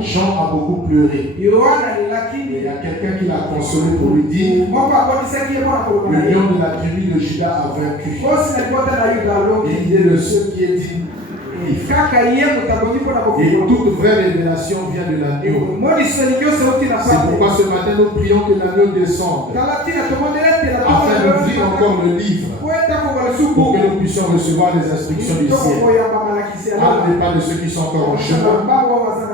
Jean a beaucoup pleuré. Et il y a quelqu'un qui l'a consolé pour lui dire le lion de la tribu de Juda a vaincu. Et il est le seul qui est digne. Et toute vraie révélation vient de l'agneau. C'est pourquoi ce matin nous prions que l'agneau descende afin d'ouvrir encore le livre pour que nous puissions recevoir les instructions du ciel. Parle pas de ceux qui sont encore en chemin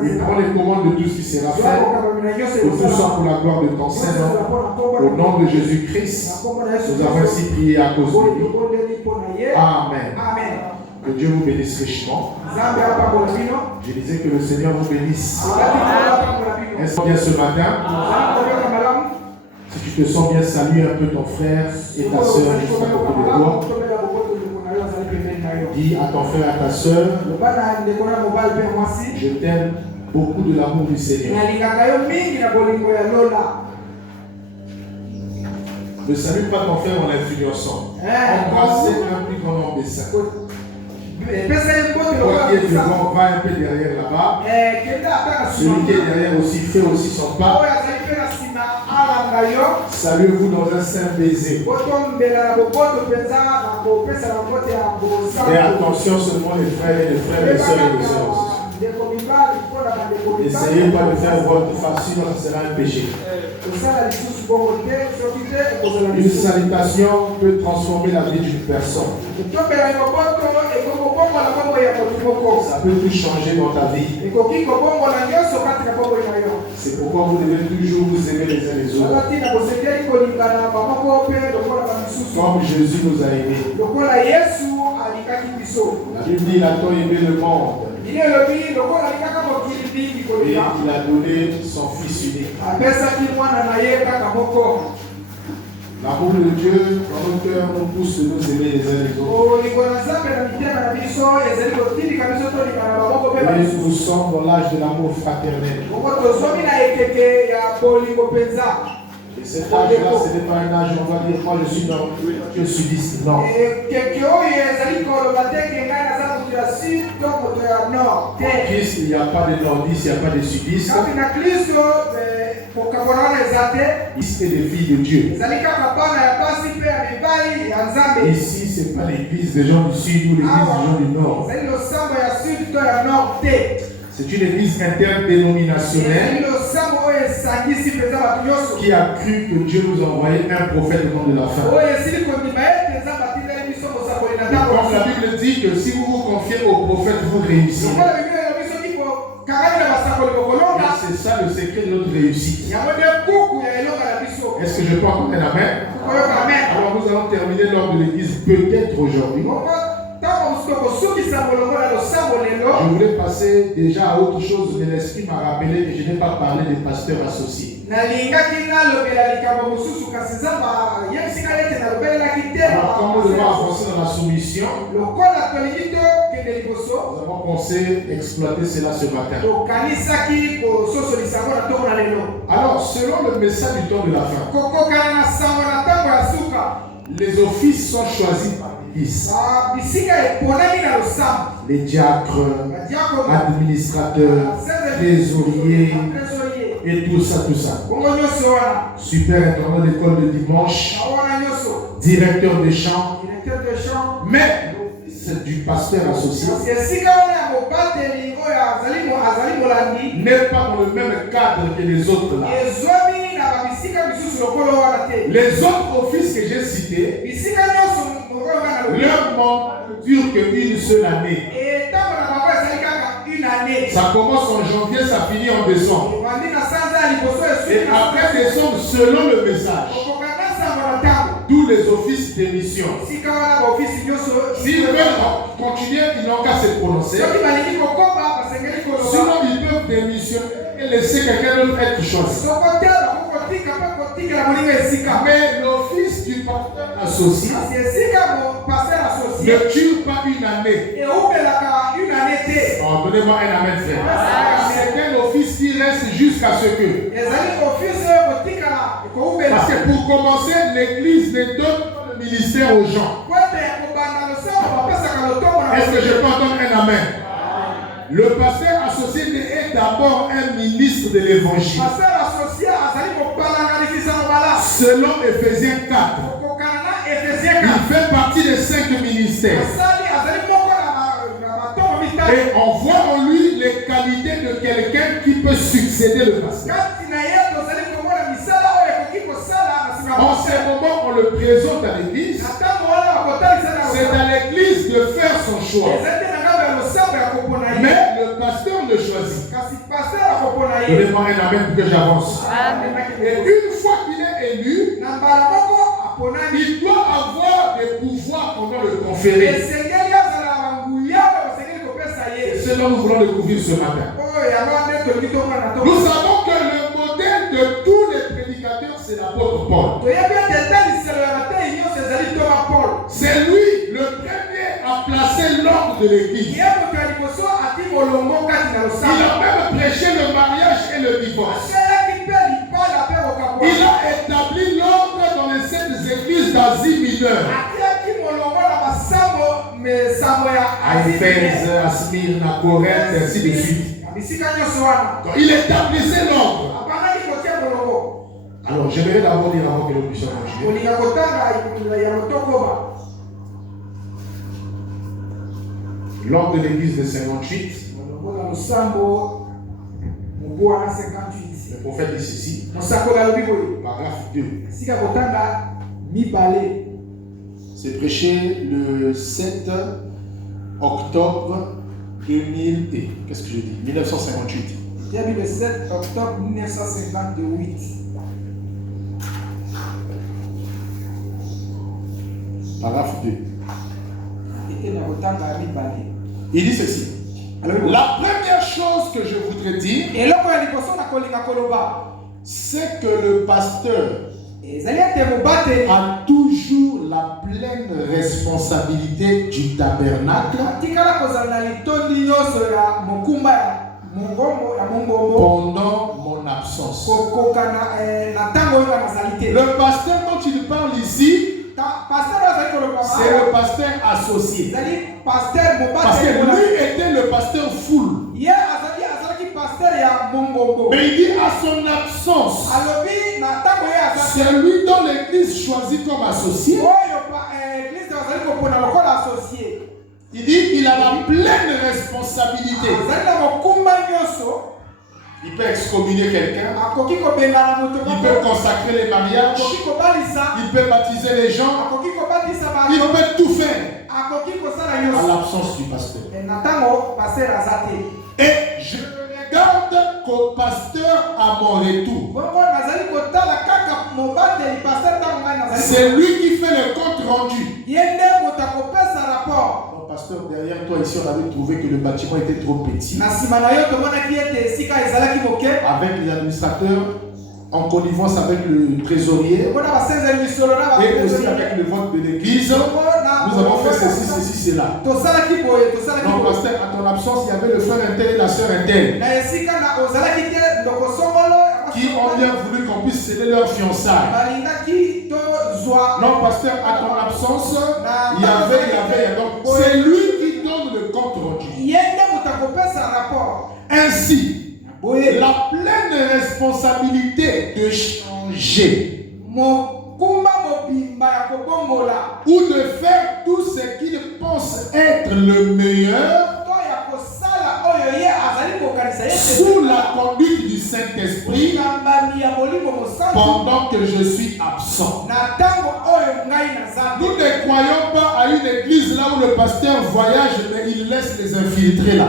et prends les commandes de tout ce qui sera fait, que tout soit pour la gloire de ton Saint-Nom. Au nom de Jésus-Christ, nous avons ainsi prié à cause de lui. Amen. Que Dieu vous bénisse richement. Je disais que le Seigneur vous bénisse. Est-ce bien ce matin? Si tu te sens bien, salue un peu ton frère et ta soeur juste à côté de toi. Dis à ton frère et à ta soeur, je t'aime beaucoup de l'amour du Seigneur. Ne salue pas ton frère en l'influençant. Embrassez un plus grand nombre de saints. Toi qui es devant, va un peu derrière là-bas. Celui qui est derrière aussi fait aussi son pas. Saluez-vous dans un saint baiser. Et attention seulement les frères et les sœurs et les sœurs. N'essayez pas de faire votre face, sinon ce sera un péché. Une salutation peut transformer la vie d'une personne. Ça peut tout changer dans ta vie. C'est pourquoi vous devez toujours vous aimer les uns les autres. Comme Jésus nous a aimés. La Bible dit qu'il a tant aimé le monde. Et il a donné son Fils unique. L'amour de Dieu dans nos cœurs nous pousse de nous aimer les uns les autres. Et nous sommes dans l'âge de l'amour fraternel. Et cet âge-là, ce n'est pas un âge où on va dire moi je suis nord, je suis d'ici. Non. En Christ, il n'y a pas de nordistes, il n'y a pas de sudistes. Ici, c'est les filles de Dieu. Ici, ce n'est pas l'église des gens du sud ou l'église des gens du nord. C'est une église interdénominationnelle qui a cru que Dieu nous envoyait un prophète au nom de la fin. Comme la Bible dit que si vous vous confiez au prophète, vous réussirez. C'est ça le secret de notre réussite. Est-ce que je peux entendre un amen? Alors nous allons terminer lors de l'église peut-être aujourd'hui. Je voulais passer déjà à autre chose, mais l'Esprit m'a rappelé que je n'ai pas parlé des pasteurs associés. Alors, comme nous devons avancer dans la soumission, nous avons pensé exploiter cela ce matin. Alors, selon le message du temps de la fin, les offices sont choisis par l'Église. Les diacres, administrateurs, trésoriers et tout ça. Superintendant d'école de dimanche, directeur de chant, mais c'est du pasteur associé. N'est pas dans le même cadre que les autres là. Les autres offices que j'ai cités, leur manque dure qu'une seule année. Ça commence en janvier, ça finit en décembre. Et après décembre, selon le message, tous les offices d'émission, s'ils veulent continuer, ils n'ont qu'à se prononcer. Sinon, ils peuvent démissionner et laisser quelqu'un d'autre être choisi. Mais l'office du pasteur associé ne tue pas une année. Oh, donnez-moi un amen, frère. C'est un office qui reste jusqu'à ce que. Parce que pour commencer, l'église ne donne pas le ministère aux gens. Est-ce que je peux entendre un amen? Le pasteur associé est d'abord un ministre de l'évangile. Selon Éphésiens 4, il fait partie des 5 ministères. Et on voit en lui les qualités de quelqu'un qui peut succéder le pasteur. En ce moment, on le présente à l'église. C'est à l'église de faire son choix. Mais le pasteur le choisit. Donnez-moi un amen pour que j'avance. Et une fois qu'il est élu, il doit avoir des pouvoirs qu'on doit le conférer. C'est ce dont nous voulons découvrir ce matin. Nous savons que le modèle de tous les prédicateurs, c'est l'apôtre Paul. C'est lui le premier à placer l'ordre de l'église. Il a même prêché le mariage et le divorce. Il a établi l'ordre dans les 7 églises d'Asie mineure. À Éphèse, à Smyrne, à Corinthe, ainsi de suite. Donc, il établissait l'ordre. Alors, j'aimerais d'abord dire avant que nous puissions continuer. L'ordre de l'église de 58. Le prophète dit ceci. Paragraphe 2. C'est prêché le 7 octobre 2000 et qu'est-ce que je dis 1958. Le 7 octobre 1958. Paragraphe 2. Il dit ceci. La première chose que je voudrais dire, c'est que le pasteur a toujours la pleine responsabilité du tabernacle pendant mon absence. Le pasteur dont il parle ici, c'est le pasteur associé. Parce que lui était le pasteur full. Mais il dit à son absence, c'est lui dont l'église choisit comme associé. Il dit qu'il a la pleine responsabilité. Il peut excommunier quelqu'un. Il peut consacrer les mariages. Il peut baptiser les gens. Il peut tout faire à l'absence du pasteur. Et je regarde qu'au pasteur à mon retour, c'est lui qui fait le compte rendu. Pasteur, derrière toi ici, on avait trouvé que le bâtiment était trop petit. Avec les administrateurs, en connivence avec le trésorier, et aussi avec le vote de l'église, nous avons fait ceci, cela. Donc, pasteur, à ton absence, il y avait le frère intel et la sœur intel qui ont bien voulu qu'on puisse céder leur fiançailles. Non, pasteur, à ton absence, il y avait. Donc, c'est lui qui donne le compte rendu. Ainsi, la pleine responsabilité de changer ou de faire tout ce qu'il pense être le meilleur sous la conduite du Saint-Esprit pendant que je suis absent. Nous ne croyons pas à une église là où le pasteur voyage mais il laisse les infiltrés là.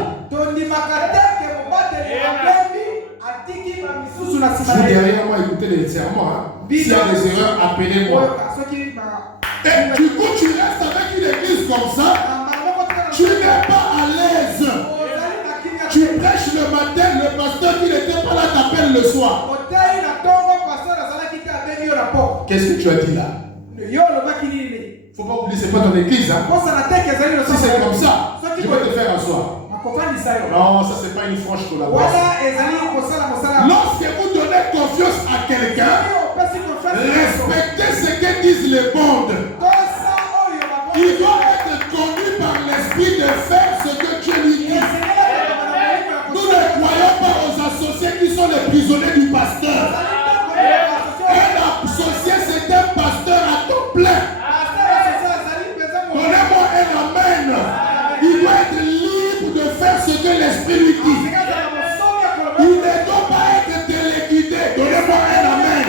Vous derrière moi, écoutez les serments. Hein. S'il y a des erreurs, appelez-moi. Et du coup, tu restes avec une église comme ça, tu n'es pas à l'aise. Tu prêches le matin, le pasteur qui n'était pas là t'appelle le soir. Qu'est-ce que tu as dit là? Faut pas oublier, c'est pas ton église. Hein? Si c'est comme ça, tu vas te faire asseoir. Non, ça c'est pas une franche collaboration. Lorsque vous donnez confiance à quelqu'un, respectez ce que disent les bandes. Il doit être conduit par l'esprit de faire ce que Dieu lui dit. Nous ne emprisonné du pasteur. Un associé, c'est un pasteur à temps plein. Donnez-moi un amen. Il doit être libre de faire ce que l'Esprit lui dit. Il ne doit pas être téléguidé. Donnez-moi un amen.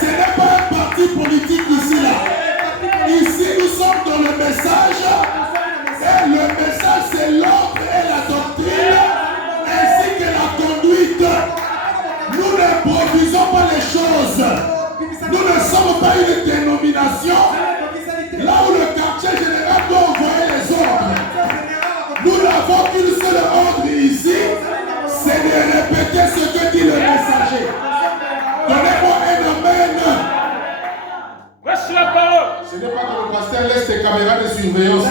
Ce n'est pas un parti politique ici là. Ici nous sommes dans le message. Et le message c'est l'ordre et la doctrine ainsi que la conduite. Nous n'improvisons pas les choses. Nous ne sommes pas une dénomination là où le quartier général doit envoyer les ordres. Nous n'avons qu'une seule ordre ici, c'est de répéter ce que dit le messager. Donnez-moi un amen. Voici la parole. Ce n'est pas que le pasteur laisse ses caméras de surveillance là.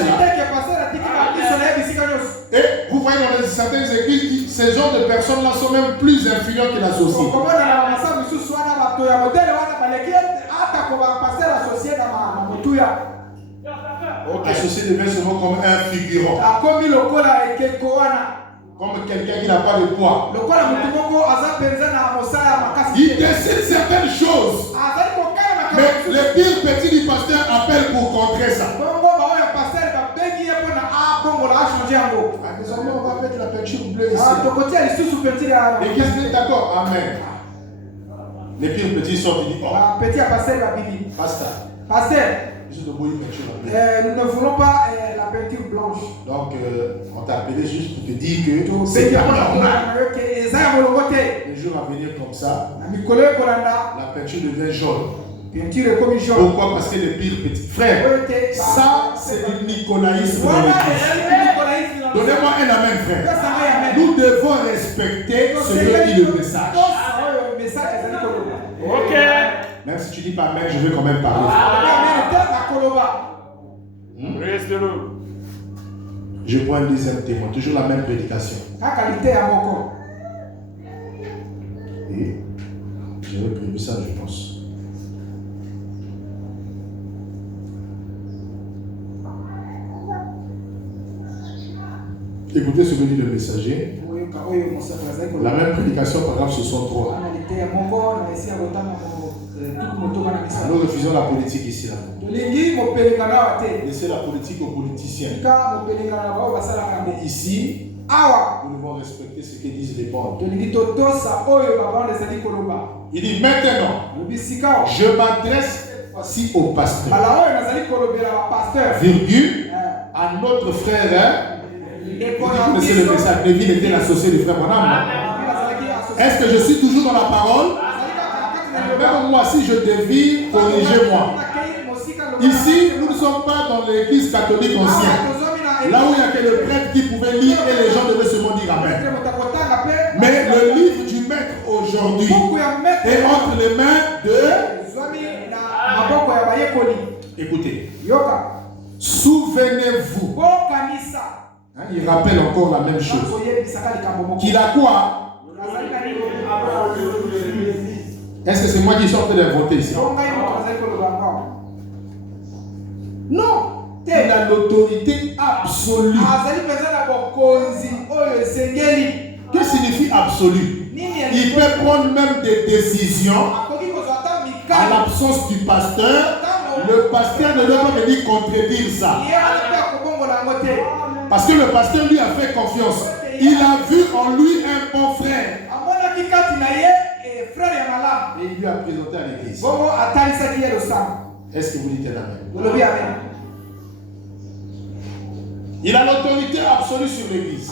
Et vous voyez dans certaines églises, ces genres de personnes-là sont même plus influents que l'associé. L'associé devient souvent comme un figurant. Comme quelqu'un qui n'a pas de poids. Il décide certaines choses. Mais le pire petit du pasteur appelle pour contrer ça. Désormais, on va mettre la peinture bleue ici. L'église est d'accord. Amen. Les pires petits sortent et disent oh. Pasteur. Nous ne voulons pas la peinture blanche. Donc, on t'a appelé juste pour te dire que c'est pas normal. Les jours à venir comme ça, la peinture devient jaune. Pourquoi? Parce que les pires petits frères, ça c'est du nicolaïsme dans l'église. Donnez-moi un amen, frère. Nous devons respecter ce que dit le message. Ok. Même si tu dis pas amen, je vais quand même parler. Reste-le. Je prends un deuxième témoin, toujours la même prédication. Et j'avais prévu ça, je pense. Écoutez ce que dit le messager. La même prédication, paragraphe 63. Nous refusons la politique ici. Laissez la politique aux politiciens. Ici, nous devons respecter ce que disent les bandes. Il dit maintenant, je m'adresse aussi au pasteur. Virgule, à notre frère. Vous connaissez le message. Lévi était l'associé du frère Branham. Est-ce que je suis toujours dans la parole? Même moi, si je dévie, corrigez-moi. Ici, nous ne sommes pas dans l'église catholique ancienne. Là où il n'y a que le prêtre qui pouvait lire et les gens devaient seulement dire amen. Mais le livre du maître aujourd'hui est entre les mains de... Écoutez. Souvenez-vous. Il rappelle encore la même chose. Qu'il a quoi? Est-ce que c'est moi qui suis en train d'inventer ici? Non. Il a l'autorité absolue. Qu'est-ce que signifie absolu? Il peut prendre même des décisions à l'absence du pasteur. Le pasteur ne doit pas venir contredire ça. Parce que le pasteur lui a fait confiance. Il a vu en lui un bon frère. Et il lui a présenté à l'église. Est-ce que vous dites amen? Il a l'autorité absolue sur l'église.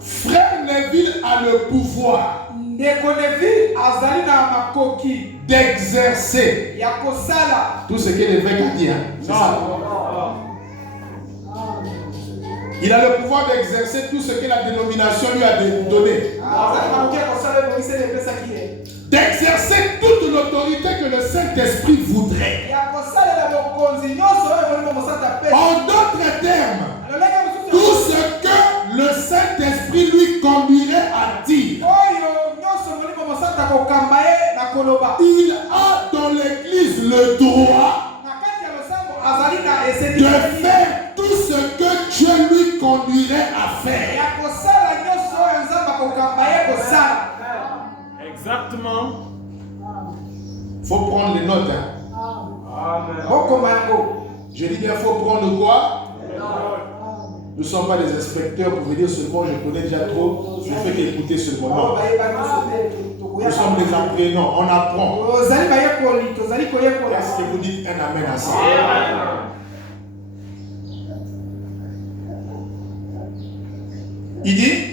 Frère Neville a le pouvoir d'exercer tout ce que l'évêque a dit. C'est ça. Il a le pouvoir d'exercer tout ce que la dénomination lui a donné. D'exercer toute l'autorité que le Saint-Esprit voudrait. En d'autres termes, tout ce que le Saint-Esprit lui conduirait à dire. Il a dans l'église le droit de faire tout ce que Dieu lui conduirait à faire. Il faut prendre les notes. Je dis bien, il faut prendre quoi? Nous ne sommes pas des inspecteurs pour venir seulement, je connais déjà trop, je fais qu'écouter seulement. Non. Nous sommes des apprenants, on apprend. Est-ce que vous dites un amen à ça? Il dit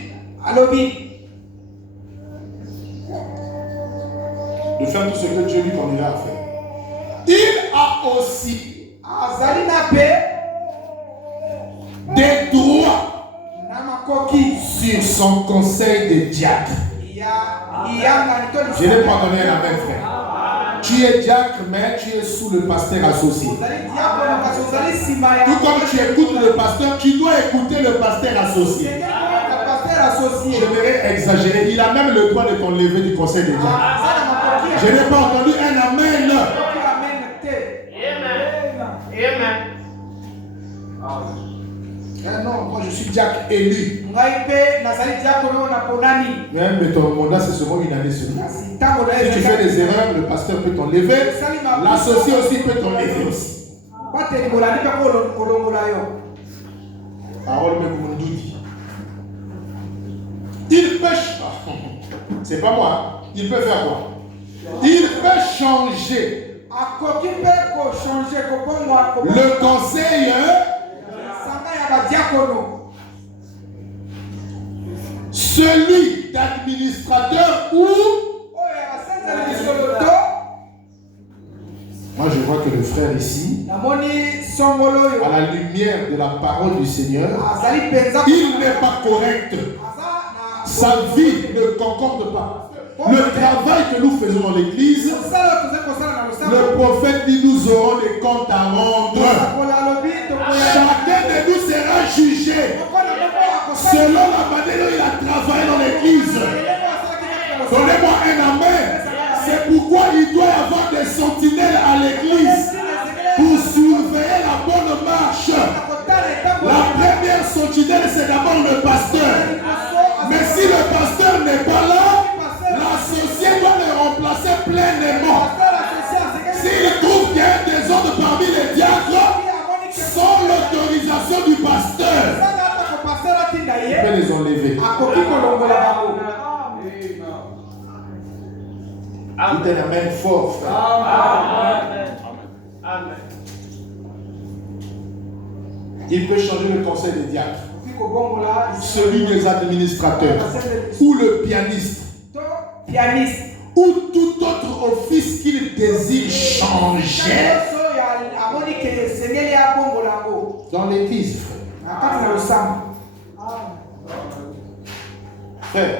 de faire tout ce que Dieu lui conviendra à faire. Il a aussi des droits sur son conseil de diacre. Je n'ai pas donné la même frère. Tu es diacre, mais tu es sous le pasteur associé. Tout comme tu écoutes le pasteur, tu dois écouter le pasteur associé. Je vais exagérer. Il a même le droit de t'enlever du conseil de diacre. Je n'ai pas entendu un amen. Non, moi je suis diacre élu. Mais ton mandat c'est seulement une année seulement. Si tu fais des erreurs, le pasteur peut t'enlever. L'associé aussi peut t'enlever aussi. Parole même dit. Il peut. C'est pas moi. Il peut faire quoi? Il peut changer. Le conseil. Celui d'administrateur ou. Moi je vois que le frère ici, à la lumière de la parole du Seigneur, il n'est pas correct. Sa vie ne concorde pas. Le travail que nous faisons dans l'église, le prophète dit nous aurons des comptes à rendre. Chacun de nous sera jugé selon la manière dont il a travaillé dans l'église. Donnez-moi un amen. C'est pourquoi il doit y avoir des sentinelles à l'église pour surveiller la bonne marche. La première sentinelle, c'est d'abord le pasteur. Mais si le pasteur n'est pas là, l'associé doit le remplacer pleinement. S'il trouve qu'il y a un désordre parmi les diacres, sans l'autorisation du pasteur, il peut les enlever. Tout est amen fort, frère. Amen. Il peut changer le conseil des diacres, celui des administrateurs, ou le pianiste, ou tout autre office qu'il désire changer dans l'église. Frère,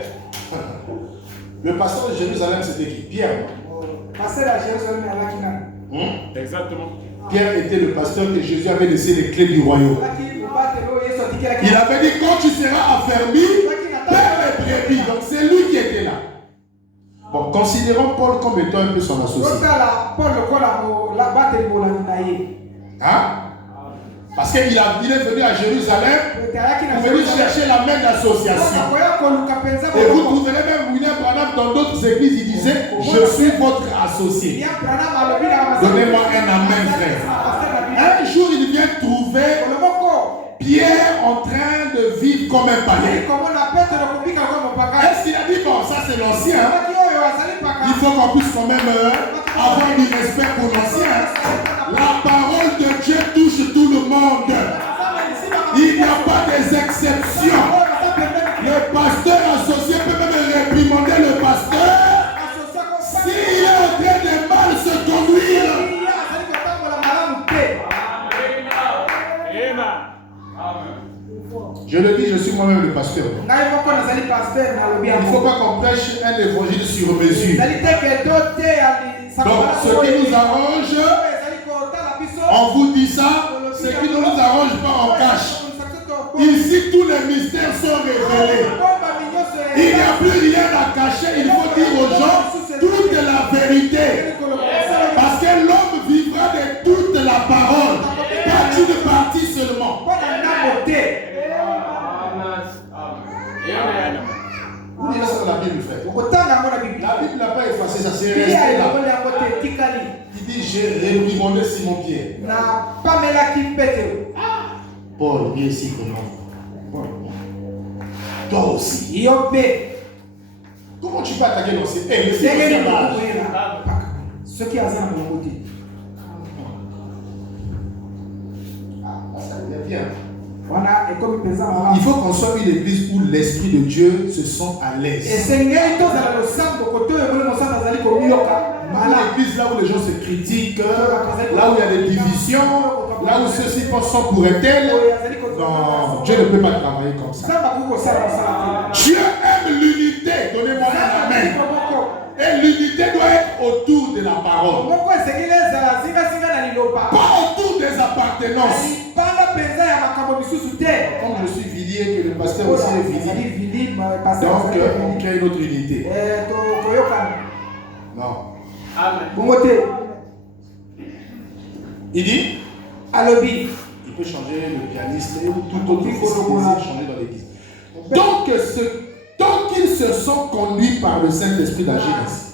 le pasteur de Jérusalem, c'était qui? Pierre. Exactement. Pierre était le pasteur que Jésus avait laissé les clés du royaume. Il avait dit quand tu seras affermi, perds les brebis. Donc c'est lui qui était là. Bon, considérons Paul comme étant un peu son associé. Hein? Parce qu'il est venu à Jérusalem pour venir chercher la main d'association. Et vous trouverez même William Branham dans d'autres églises, il disait je suis votre associé. Donnez-moi un amen, frère. Un jour, il vient trouver Pierre en train de vivre comme un païen. Est-ce qu'il a dit bon, ça c'est l'ancien? Il faut qu'on puisse quand même avoir du respect pour l'ancien. La parole de Dieu touche tout le monde. Il n'y a pas des exceptions. Le pasteur associé peut même réprimander le pasteur s'il est en train de mal se conduire. Je le dis, je suis moi-même le pasteur. Il ne faut pas qu'on prêche un évangile sur mesure. Donc, ce qui nous arrange, on vous dit ça, ce qui ne nous arrange pas, on cache. Ici, tous les mystères sont révélés. Il n'y a plus rien à cacher. Il faut dire aux gens toute la vérité. Parce que l'homme vivra de toute la parole, pas d'une partie seulement. Vous direz ça dans la Bible, frère. La Bible n'a pas effacé ça, c'est resté là. j'ai réprimandé Simon-Pierre. Paul, viens ici comment? Toi aussi. Comment tu peux attaquer dans ces haines? Ce qui a ça dans mon côté. Ça devient bien. Il faut qu'on soit une église où l'Esprit de Dieu se sent à l'aise. Une église là où les gens se critiquent, là où il y a des divisions, là où ceux-ci pensent pour un tel. Non, Dieu ne peut pas travailler comme ça. Dieu aime l'unité. Donnez-moi un amen. Et l'unité doit être autour de la parole. Pas autour des appartenances. Comme je suis Villiers et que le pasteur aussi est Villiers. Donc on crée une autre unité. Non. Amen. Il dit il peut changer le pianiste ou tout autre chose changer dans l'église. Tant qu'ils se sont conduits par le Saint-Esprit d'agir ainsi.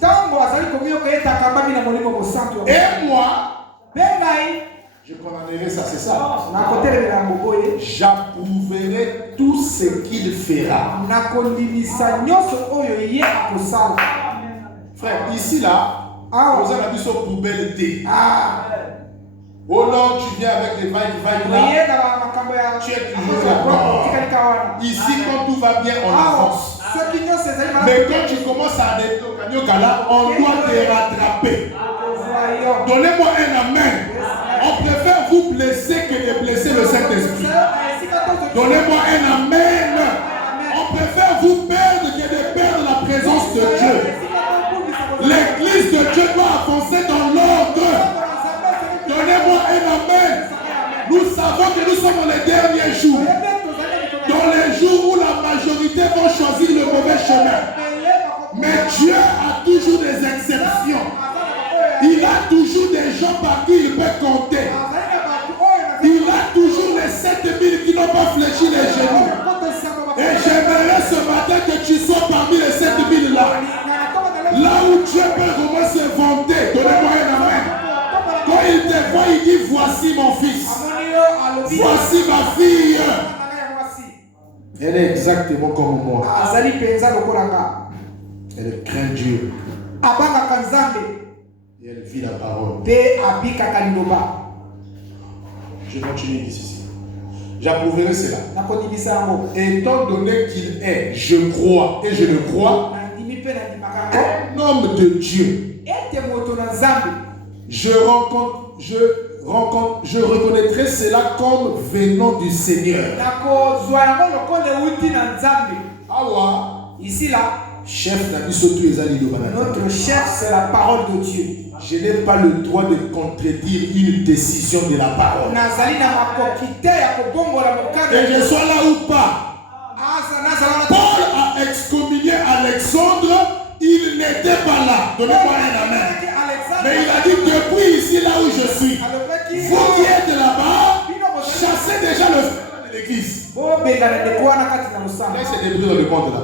Et moi, je condamnerai ça, c'est ça. J'approuverai tout ce qu'il fera. Frère, ici là, vous avez vu son poubelle thé. Oh non, tu viens avec les vagues là. Tu es toujours là. Ici, quand tout va bien, on avance. Mais quand tu commences à aller au Kanyokala, on doit te rattraper. Donnez-moi un amen. On préfère vous blesser que de blesser le Saint-Esprit. Donnez-moi un amen. On préfère vous perdre que de perdre la présence de Dieu. L'église de Dieu doit avancer dans l'ordre. Donnez-moi un amen. Nous savons que nous sommes dans les derniers jours. Dans les jours où la majorité vont choisir le mauvais chemin. Mais Dieu a toujours des exceptions. Il a toujours des gens par qui il peut compter. Il a toujours les 7000 qui n'ont pas fléchi les genoux. Et j'aimerais ce matin que tu sois parmi les 7000 là. Là où Dieu peut vraiment se vanter. Donnez-moi un amen. Quand il te voit, il dit voici mon fils. Voici ma fille. Elle est exactement comme moi. Elle craint Dieu. Et elle vit la parole. Je continue ici. J'approuverai cela. Étant donné qu'il est, je crois et je le crois, un homme de Dieu. Je reconnaîtrai cela comme venant du Seigneur. Ici là, chef notre chef, c'est la parole de Dieu. Je n'ai pas le droit de contredire une décision de la parole. Que je sois là ou pas. Paul a excommunié Alexandre, il n'était pas là. Donnez-moi un amen. Mais il a dit depuis ici là où je suis, vous qui êtes là-bas, chassez déjà le feu de l'église. Laissez des bruits dans le monde là.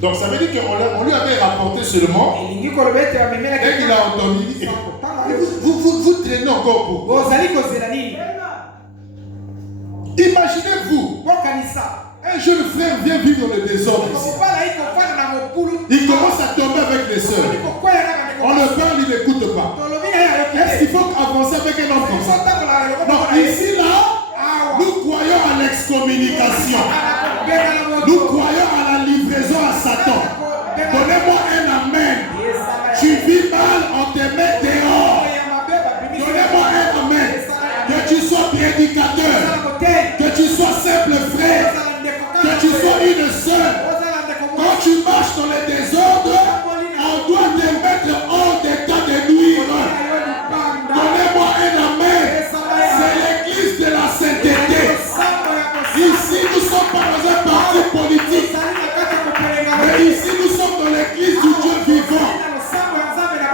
Donc ça veut dire qu'on lui avait rapporté seulement. Dès qu'il a entendu, vous traînez encore pour. Imaginez-vous, un jeune frère vient vivre dans le désordre ici. Il commence à tomber avec les sœurs. On le parle, il n'écoute pas. Est-ce qu'il faut avancer avec un homme comme ça? Non, ici là, nous croyons à l'excommunication. Nous croyons à la livraison à Satan. Donnez-moi un amen. Tu vis mal, on te met dehors. Donnez-moi un amen. Que tu sois prédicateur, que tu sois simple frère, que tu sois une sœur. Quand tu marches dans les désordres, on doit te mettre hors d'état de nuire. Donnez-moi un amen. C'est l'église de la sainteté. Ici, nous sommes pas dans un parti politique. Mais ici, nous sommes dans l'église du Dieu vivant.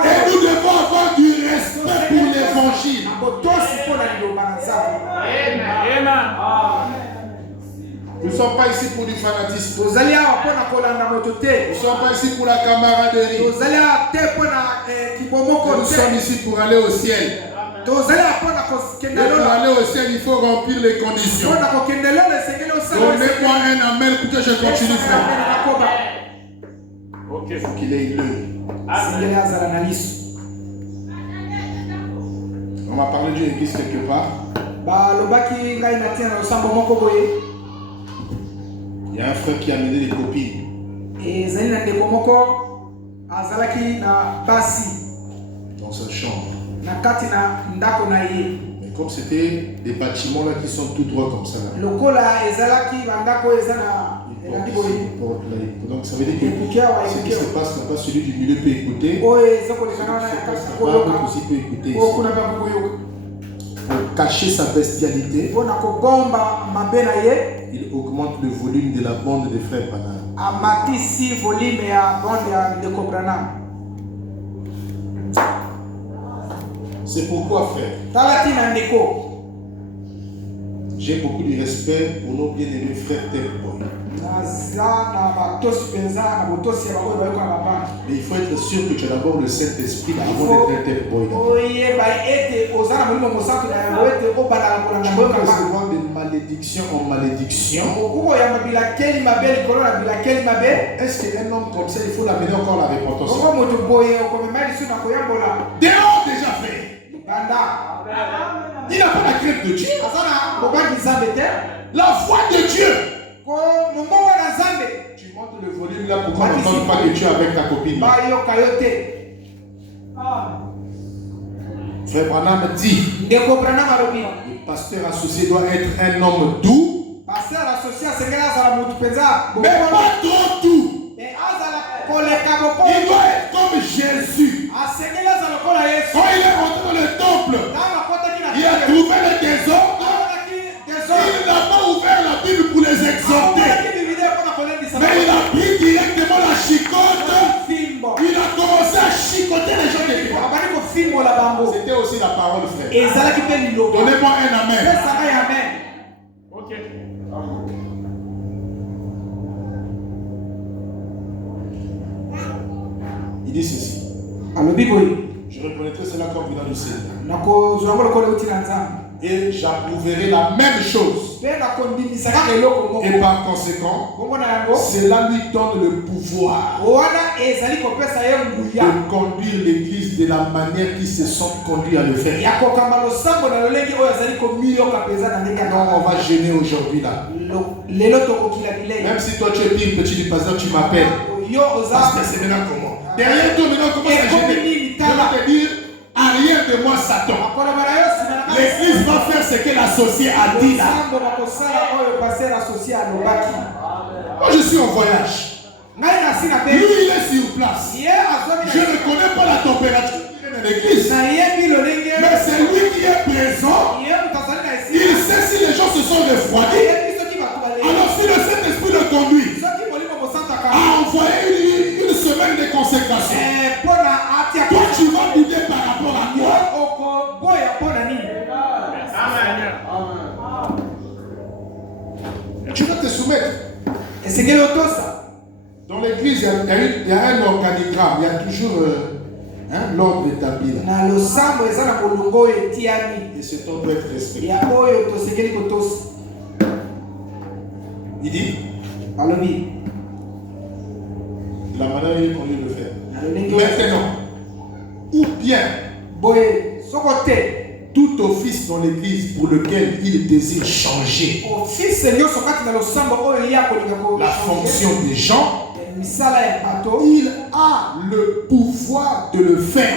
Et nous devons avoir du respect pour l'évangile. Nous ne sommes pas ici pour du fanatisme. Nous Nous ne sommes pas ici pour la camaraderie. Nous sommes ici pour aller au ciel. Et pour aller au ciel, il faut remplir les conditions. Donnez-moi un amen pour que je continue, frère. Ok. Il faut qu'il ait une œil. On m'a parlé d'une église quelque part. Il y a un frère qui a amené des copines. Dans sa chambre. Mais comme c'était des bâtiments là qui sont tout droits comme ça. Là, donc ça veut dire que ce qui se passe là-bas, celui du milieu peut écouter. L'autre aussi peut écouter ici. Pour cacher sa bestialité, il augmente le volume de la bande de frères Branham. C'est pourquoi, frère, j'ai beaucoup de respect pour nos bien-aimés frères Temple. Mais il faut être sûr que tu as d'abord le Saint-Esprit avant d'être un Temple boy. Tu peux recevoir de malédiction en malédiction. Est-ce qu'un homme comme ça, il faut l'amener encore à la repentance? Dehors déjà fait. Il n'a pas la crainte de Dieu. La foi de Dieu. Tu montes le volume là pour qu'on n'entende pas que tu es avec ta copine. Frère Branham dit, le pasteur associé doit être un homme doux, mais pas trop doux. Il doit être comme Jésus. Quand il est rentré dans le temple, il a trouvé le désordre. Il n'a pas ouvert la Bible pour les exhorter. Mais il a pris directement la chicote. Il a commencé à chicoter les gens de Dieu. C'était aussi la parole, frère. Donnez-moi un amen. Ok. Il dit ceci. Je reconnaîtrai cela comme venant du Seigneur. Et j'approuverai la même chose. Et par conséquent, cela lui donne le pouvoir de conduire l'église de la manière qu'ils se sont conduits à le faire. Donc on va gêner aujourd'hui là. Même si toi tu es pire petit du pasteur, tu m'appelles. Parce que c'est maintenant comment? Derrière toi maintenant comment ça gêner? Je vais te dire, arrière de moi Satan. L'église va faire ce que l'associé a dit là. Moi je suis en voyage. Lui il est sur place. Je ne connais pas la température de l'église. Mais c'est lui qui est présent. Il sait si les gens se sont refroidis. Alors si le Saint-Esprit le conduit à envoyer une semaine de consécration, toi tu vas douter par rapport à quoi? Tu vas te soumettre. Dans l'église, il y a un organigramme, il y a toujours l'ordre établi là. Et cet ordre doit être respecté. Il dit la manière dont on le faire. Maintenant, ou bien tout office dans l'église pour lequel il désire changer la fonction des gens, il a le pouvoir de le faire.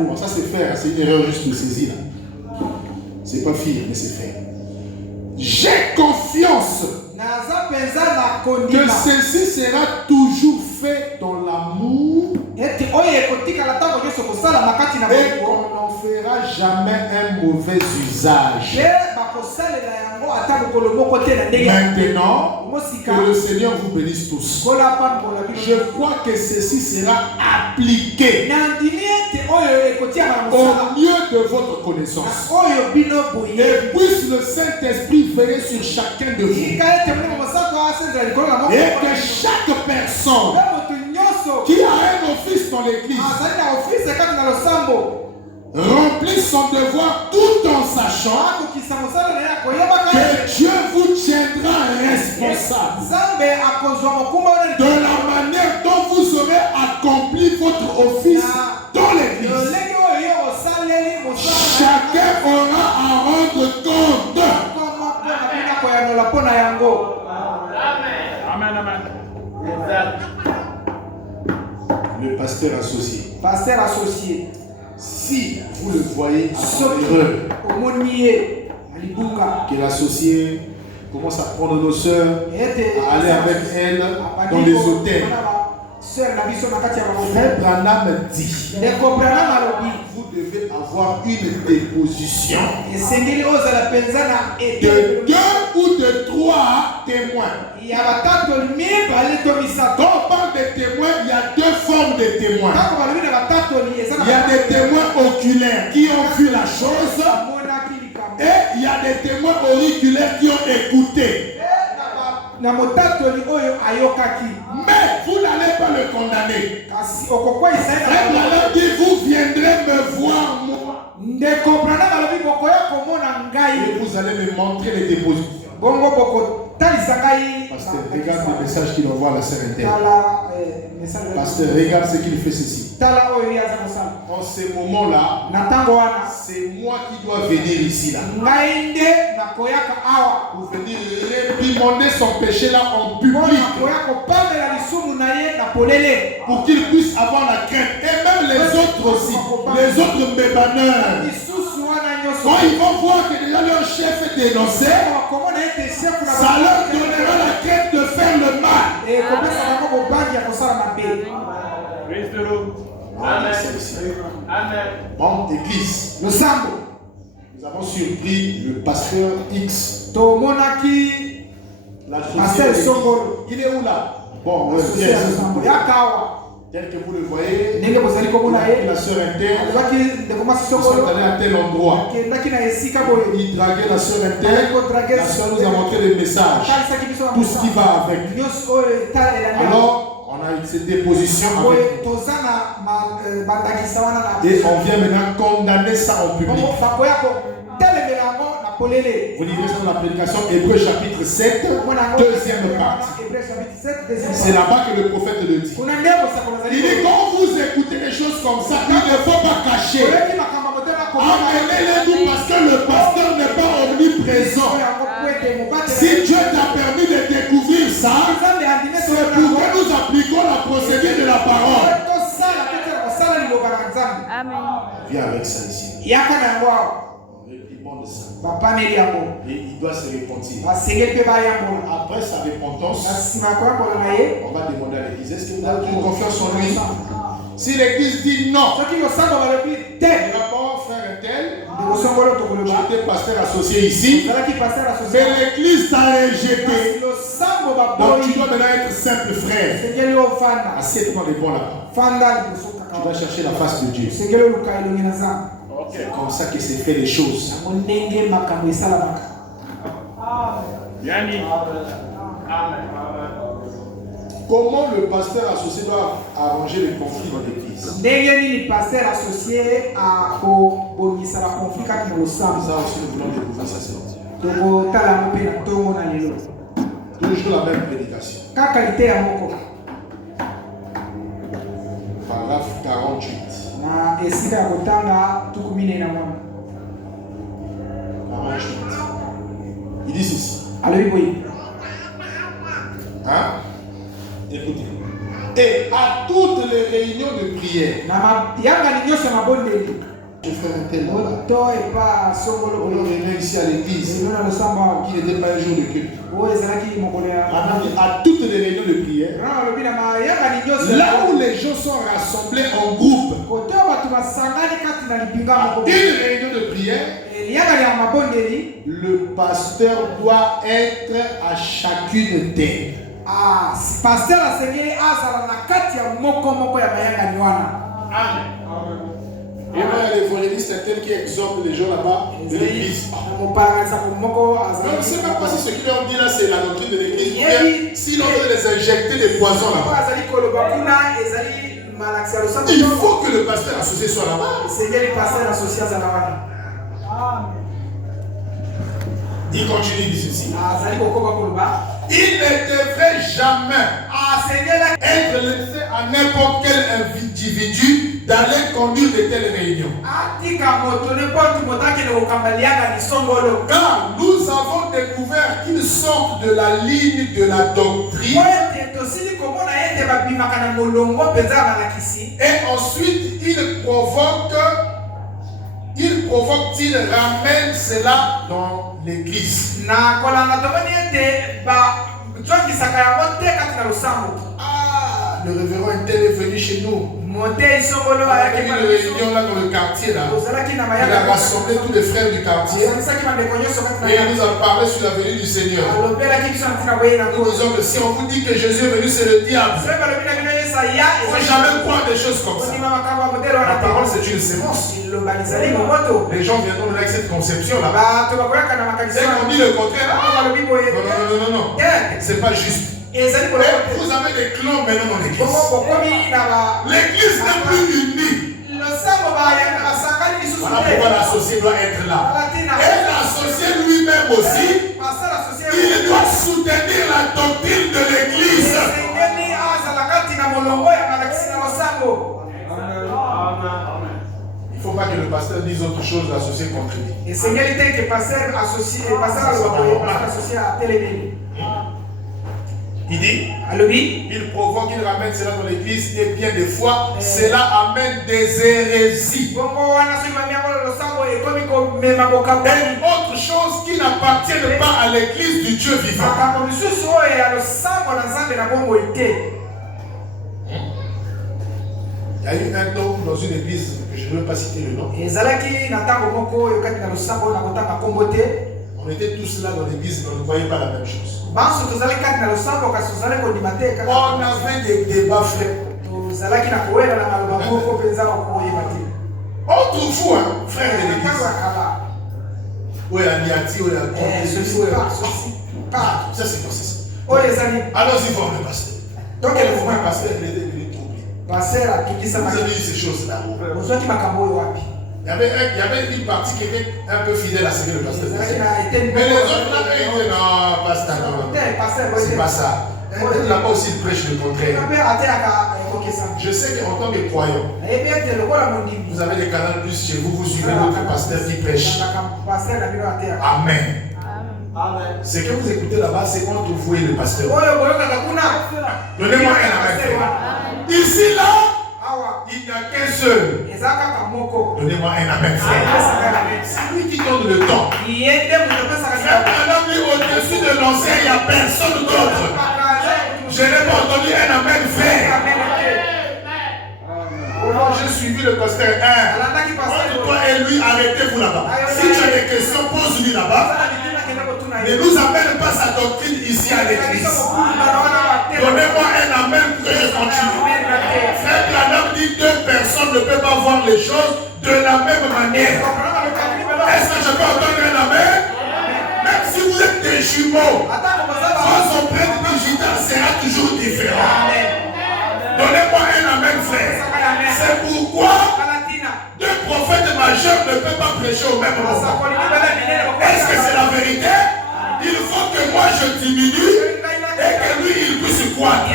Bon, ça c'est faire, c'est une erreur juste de saisir. C'est pas faire, mais c'est faire. J'ai confiance que ceci sera toujours fait dans l'amour et qu'on n'en fera jamais un mauvais usage. Maintenant, que le Seigneur vous bénisse tous. Je crois que ceci sera appliqué au mieux de votre connaissance. Et puisse le Saint-Esprit veiller sur chacun de vous. Et que chaque personne qui a un office dans l'église remplisse son devoir tout en sachant que Dieu vous tiendra responsable de la manière dont vous aurez accompli votre office dans l'église. Chacun aura à rendre compte. Amen, amen. Le pasteur associé. Pasteur associé. Si vous le voyez heureux, que l'associé commence à prendre nos sœurs, à aller avec elles dans les hôtels. Frère Branham dit, vous devez avoir une déposition de 2 ou de 3 témoins. Quand on parle de témoins, il y a 2 formes de témoins. Il y a des témoins oculaires qui ont vu la chose et il y a des témoins auriculaires qui ont écouté. Mais vous n'allez pas le condamner. Frère Branham dit, vous viendrez me voir moi. Et vous allez me montrer les dépositions. Pasteur, regarde le message qu'il envoie à la sœur interne. Pasteur, regarde ce qu'il fait ceci. En ce moment-là, c'est moi qui dois venir ici là. Pour venir réprimander son péché là en public. Pour qu'il puisse avoir la crainte. Et même les autres aussi. Les autres bébaneurs. Quand ils vont voir que déjà leur chef est dénoncé, ça leur donnera la crainte de faire le mal. Amen. Bon, église. Nous avons surpris le pasteur X. Il est où là? Bon, tel que vous le voyez, la sœur interne, ils sont allés à tel endroit. Ils draguaient la sœur interne. La sœur nous a montré le message. Tout ce qui va avec. Alors, on a cette déposition avec nous. Et on vient maintenant condamner ça en public. Vous livrez ça dans la prédication Hébreux chapitre 7, deuxième partie. C'est là-bas que le prophète le dit. Il dit, quand vous écoutez des choses comme ça, il ne faut pas cacher. Amenez-les-nous parce que le pasteur n'est pas omniprésent. Si Dieu t'a permis de découvrir ça, c'est pour que nous appliquons la procédure de la parole. Amen. Viens avec ça ici. De ça. Et il doit se repentir. Après sa repentance, on va demander à l'église, est-ce que vous avez une confiance en lui? Si l'église dit non, il n'y a pas frère un tel, j'étais pasteur associé ici, mais l'église t'a rejeté. Donc tu dois maintenant être simple frère. Assieds-toi les bons là-bas. Tu dois chercher la face de Dieu. C'est comme ça que c'est fait les choses. Bien dit. Comment le pasteur associé doit arranger les conflits dans l'église? Ça aussi, nous voulons découvrir ça c'est toujours la même prédication. Paragraphe 48. Il dit ceci. Hein? Écoutez. Et à toutes les réunions de prière. Je ferai un tel on le réunit ici à l'église. Qui n'était pas un jour de culte. À toutes les réunions de prière. Là où les gens sont rassemblés en groupe. Une réunion de prière. Le pasteur doit être à chacune d'elles. Amen. Et là, l'évangéliste est tel qui exhorte les gens là-bas de l'église. Je ne sais même pas si ce qu'il leur dit là, c'est la doctrine de l'église. Ou bien s'il leur veut les injecter des poisons là-bas. Il faut que le pasteur associé soit là-bas. Il continue, il dit ceci. Il ne devrait jamais être laissé à n'importe quel individu d'aller conduire de telles réunions. Car nous avons découvert qu'ils sortent de la ligne de la doctrine. Et ensuite, ils ramènent cela dans l'église. Le révérend Intel est venu chez nous. Il a fait une réunion là dans le quartier là. Il a rassemblé tous les frères du quartier. Et il nous a parlé sur la venue du Seigneur. Nous disons que si on vous dit que Jésus est venu, c'est le diable. Il ne faut jamais croire des choses comme ça. La parole, c'est une sémence. Les gens viendront avec cette conception là. Dès qu'on dit le contraire, non. C'est pas juste. Et vous avez des clans maintenant dans l'église. L'église n'est plus unie. Voilà pourquoi l'associé doit être là. Et l'associé lui-même aussi, il doit soutenir la doctrine de l'église. Il ne faut pas que le pasteur dise autre chose, l'associé contribue. Il dit, il provoque, il ramène cela dans l'église et bien des fois, cela amène des hérésies. Et autre chose qui n'appartient pas à l'église du Dieu vivant. Il y a eu un homme dans une église, je ne veux pas citer le nom. On était tous là dans l'église, mais on ne voyait pas la même chose. On avait des débats frères. Autrefois, frère de l'église. Oui, à Niati, oui, à ça c'est quoi ça? Allons-y voir le pasteur. Donc, le pasteur, il était troublé. Vous avez eu ces choses-là. Il y avait une partie qui était un peu fidèle à ce que le pasteur faisait. Mais les autres là, ils disaient non, pasteur, non. C'est pas ça. Là-bas aussi, il prêche le contraire. Je sais qu'en tant que croyant, vous avez des canaux plus chez vous, vous suivez votre pasteur qui prêche. Amen. Ce que vous écoutez là-bas, c'est entre vous et le pasteur. Donnez-moi un amen. Ici, là, il n'y a qu'un seul. Donnez-moi un amen. C'est lui qui donne le temps. Frère Branham dit au-dessus de l'ancien, il n'y a personne d'autre. Je n'ai pas entendu un amen, frère. J'ai suivi le pasteur 1. Entre toi et lui, arrêtez-vous là-bas. Si tu as des questions, pose-lui là-bas. Ne nous amène pas sa doctrine ici à l'église. Donnez-moi un amen que je continue. Frère Branham dit 2 personnes ne peuvent pas voir les choses de la même manière. Est-ce que je peux entendre un amen? Même si vous êtes des jumeaux, votre empreinte digitale sera toujours différente. Donnez-moi un amen, frère. C'est pourquoi 2 prophètes majeurs ne peuvent pas prêcher au même moment. Est-ce que c'est la vérité? Il faut que moi je diminue et que lui il puisse croître.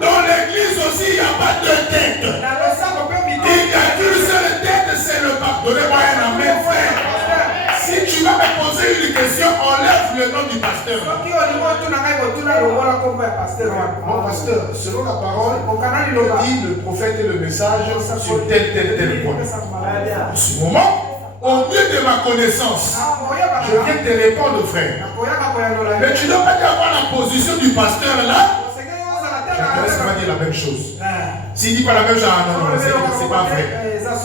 Dans l'église aussi, il n'y a pas 2 têtes. Il n'y a qu'une seule tête, c'est le pape. Donnez-moi un amen, frère. Si tu vas me poser une question, enlève le nom du pasteur. Mon pasteur, selon la parole, il dit le prophète et le message sur tel point. En ce moment, au mieux de ma connaissance, je viens te répondre, frère. Mais tu ne dois pas avoir la position du pasteur là. Je ne laisse pas dire la même chose. S'il ne dit pas la même chose, non, c'est pas vrai.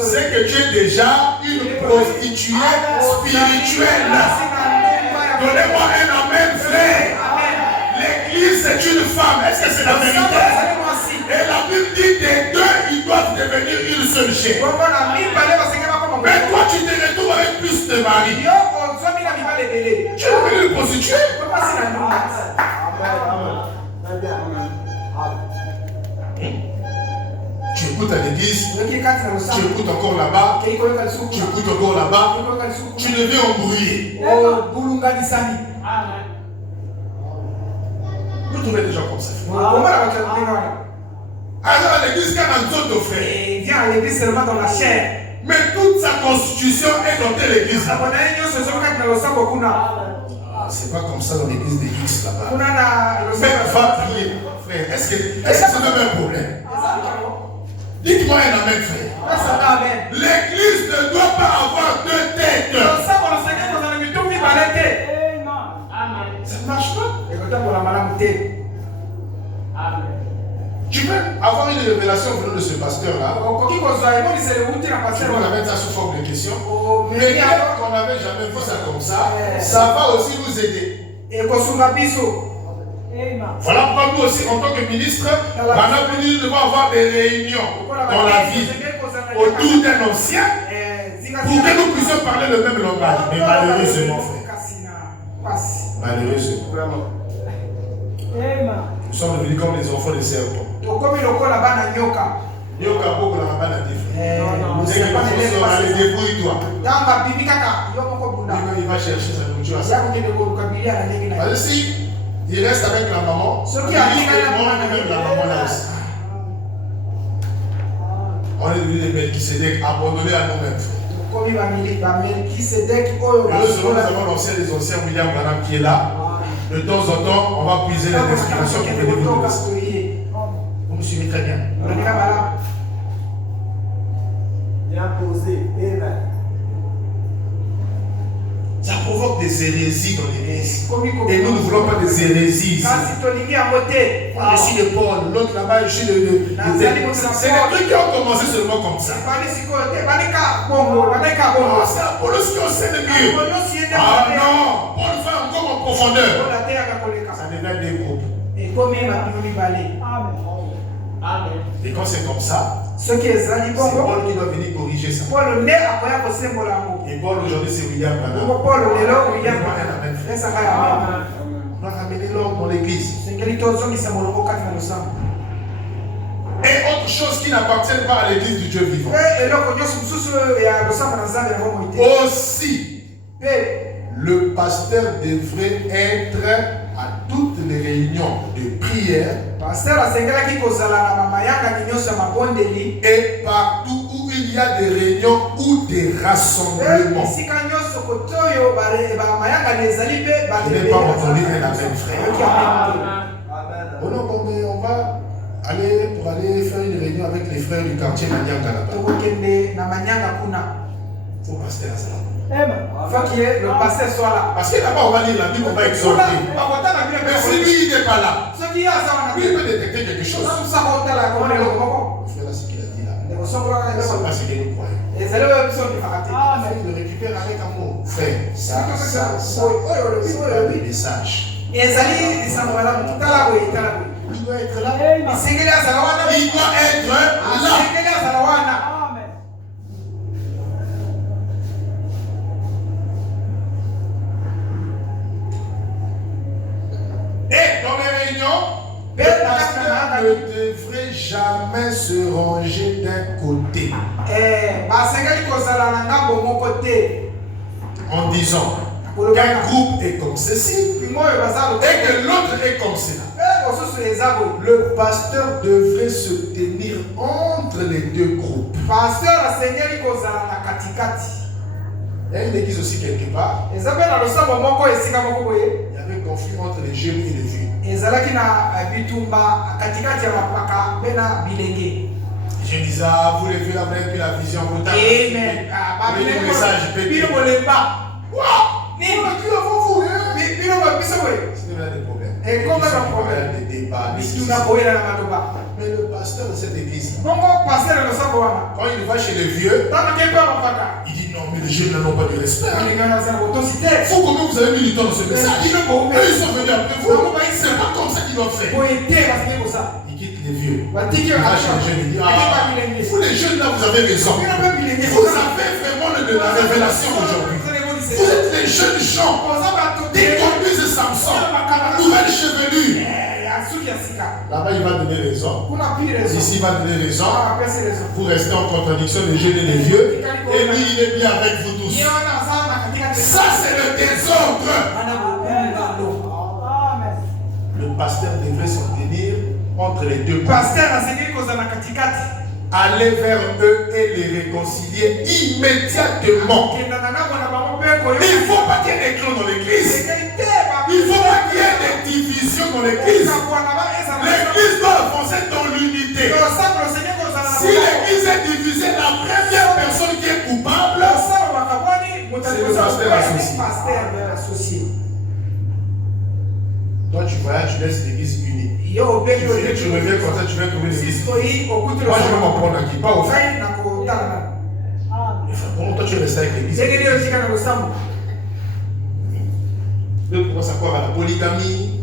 C'est que tu es déjà une prostituées spirituelles. Donnez-moi un amen, frère. L'église, c'est une femme. Est-ce que c'est la vérité? Et la Bible dit des deux, ils doivent devenir une seule chair. Mais toi, tu te retrouves avec plus de maris. Tu es devenu une prostituée. Tu écoutes à l'église, tu écoutes encore là-bas, tu écoutes encore là-bas, tu deviens embrouillé. Vous trouvez des gens comme ça? Alors à l'église, quand on a zone de frère, il vient à l'église seulement dans la chair. Mais toute sa constitution est dans telle église. C'est pas comme ça dans l'église des X là-bas. Mais va prier, frère. Est-ce que c'est le même problème? Dites-moi un amen, frère. L'église ne doit pas avoir deux têtes. Ça ne marche pas. Tu peux avoir une révélation venant de ce pasteur-là. On va mettre ça sous forme de question. Mais qu'on n'avait jamais vu ça comme ça, ça va aussi nous aider. Voilà pourquoi nous aussi, en tant que ministre, nous devons avoir des réunions dans la vie autour d'un ancien pour que nous puissions parler le même langage. Mais malheureusement, frère. Malheureusement. Nous sommes devenus comme les enfants des serpents. Nyoka beaucoup la rabana défait. Dès que l'enfant sort, allez, débrouille-toi. Il va chercher sa nourriture à ça. Parce que si il reste avec la maman, il risque de mort même la maman là aussi. On est devenu des Melchisédek abandonnés à nous-mêmes. Nous avons l'ancien des anciens William Branham qui est là. De temps en temps, on va puiser les inspirations qui viennent de vous. Vous me suivez très bien. Bien posé. Ça provoque des hérésies dans l'église. Et nous ne voulons pas des hérésies ici. Je suis le Paul, l'autre là-bas, je suis le. C'est des trucs qui ont commencé seulement comme ça. C'est Apollos qui enseigne mieux. Ah non, Paul va encore en profondeur. Ça devient des groupes. Et quand c'est comme ça, c'est Paul qui doit venir corriger ça. Et Paul aujourd'hui c'est William Branham. On a ramené l'ordre dans l'église. Et autre chose qui n'appartient pas à l'église du Dieu vivant. Aussi, le pasteur devrait être à toutes les réunions de prière et partout où il y a des réunions ou des rassemblements. Je n'ai pas entendu un amen, frère. Oh non, mais on va aller pour aller faire une réunion avec les frères du quartier Manyanga là-bas. Faut passer à ça. Il faut que le pasteur soit là. Parce que là-bas, on va lire la Bible, on va exhorter. Mais si lui, il n'est pas là, lui, il peut détecter quelque chose. Frère, là, ce qu'il a dit là, c'est pas ce que nous croyons. Il le récupère avec amour. Frère, ça, c'est le message. Il doit être là. Il doit être là. Et dans les réunions, le pasteur ne devrait jamais se ranger d'un côté. En disant qu'un groupe est comme ceci et que l'autre est comme cela. Le pasteur devrait se tenir entre les deux groupes. Il y a une église aussi quelque part. Il y avait conflit entre les jeunes et les vieux. Je disais, vous les vieux, vous avez pris la vision, vous avez le message pété. Quoi? C'était des problèmes. Des débats, mais le pasteur de cette église, quand il va chez les vieux, il dit non, mais les jeunes n'ont pas de respect. Vous, comment vous avez mis du temps dans ce message? Eux, ils sont venus après vous. C'est pas comme ça qu'ils doivent faire. Ils quittent les vieux. Ils lâchent les jeunes. Ils disent, vous les jeunes là, vous avez raison. Vous avez vraiment de la révélation aujourd'hui. Vous êtes les jeunes gens qui conduisent Samson. Nouvelle chevelure. Là-bas, il va donner raison. Ici, il va donner raison. Vous restez en contradiction, les jeunes et les vieux. Et lui, il est bien avec vous tous. Ça, c'est le désordre. Le pasteur devrait s'en tenir entre les deux. Aller vers eux et les réconcilier immédiatement. Il ne faut pas qu'il y ait des clans dans l'église. Il ne faut pas qu'il y ait des divisions dans l'église. L'église doit avancer dans l'unité. Si l'église est divisée, la première personne qui est coupable, c'est le pasteur associé. Toi, tu voyages, tu laisses l'église unie. Tu reviens comme ça, tu viens trouver l'église. Moi, je vais m'en prendre à qui? Pas au fait. Comment toi, tu restes avec l'église? Tu commences à croire à la polygamie.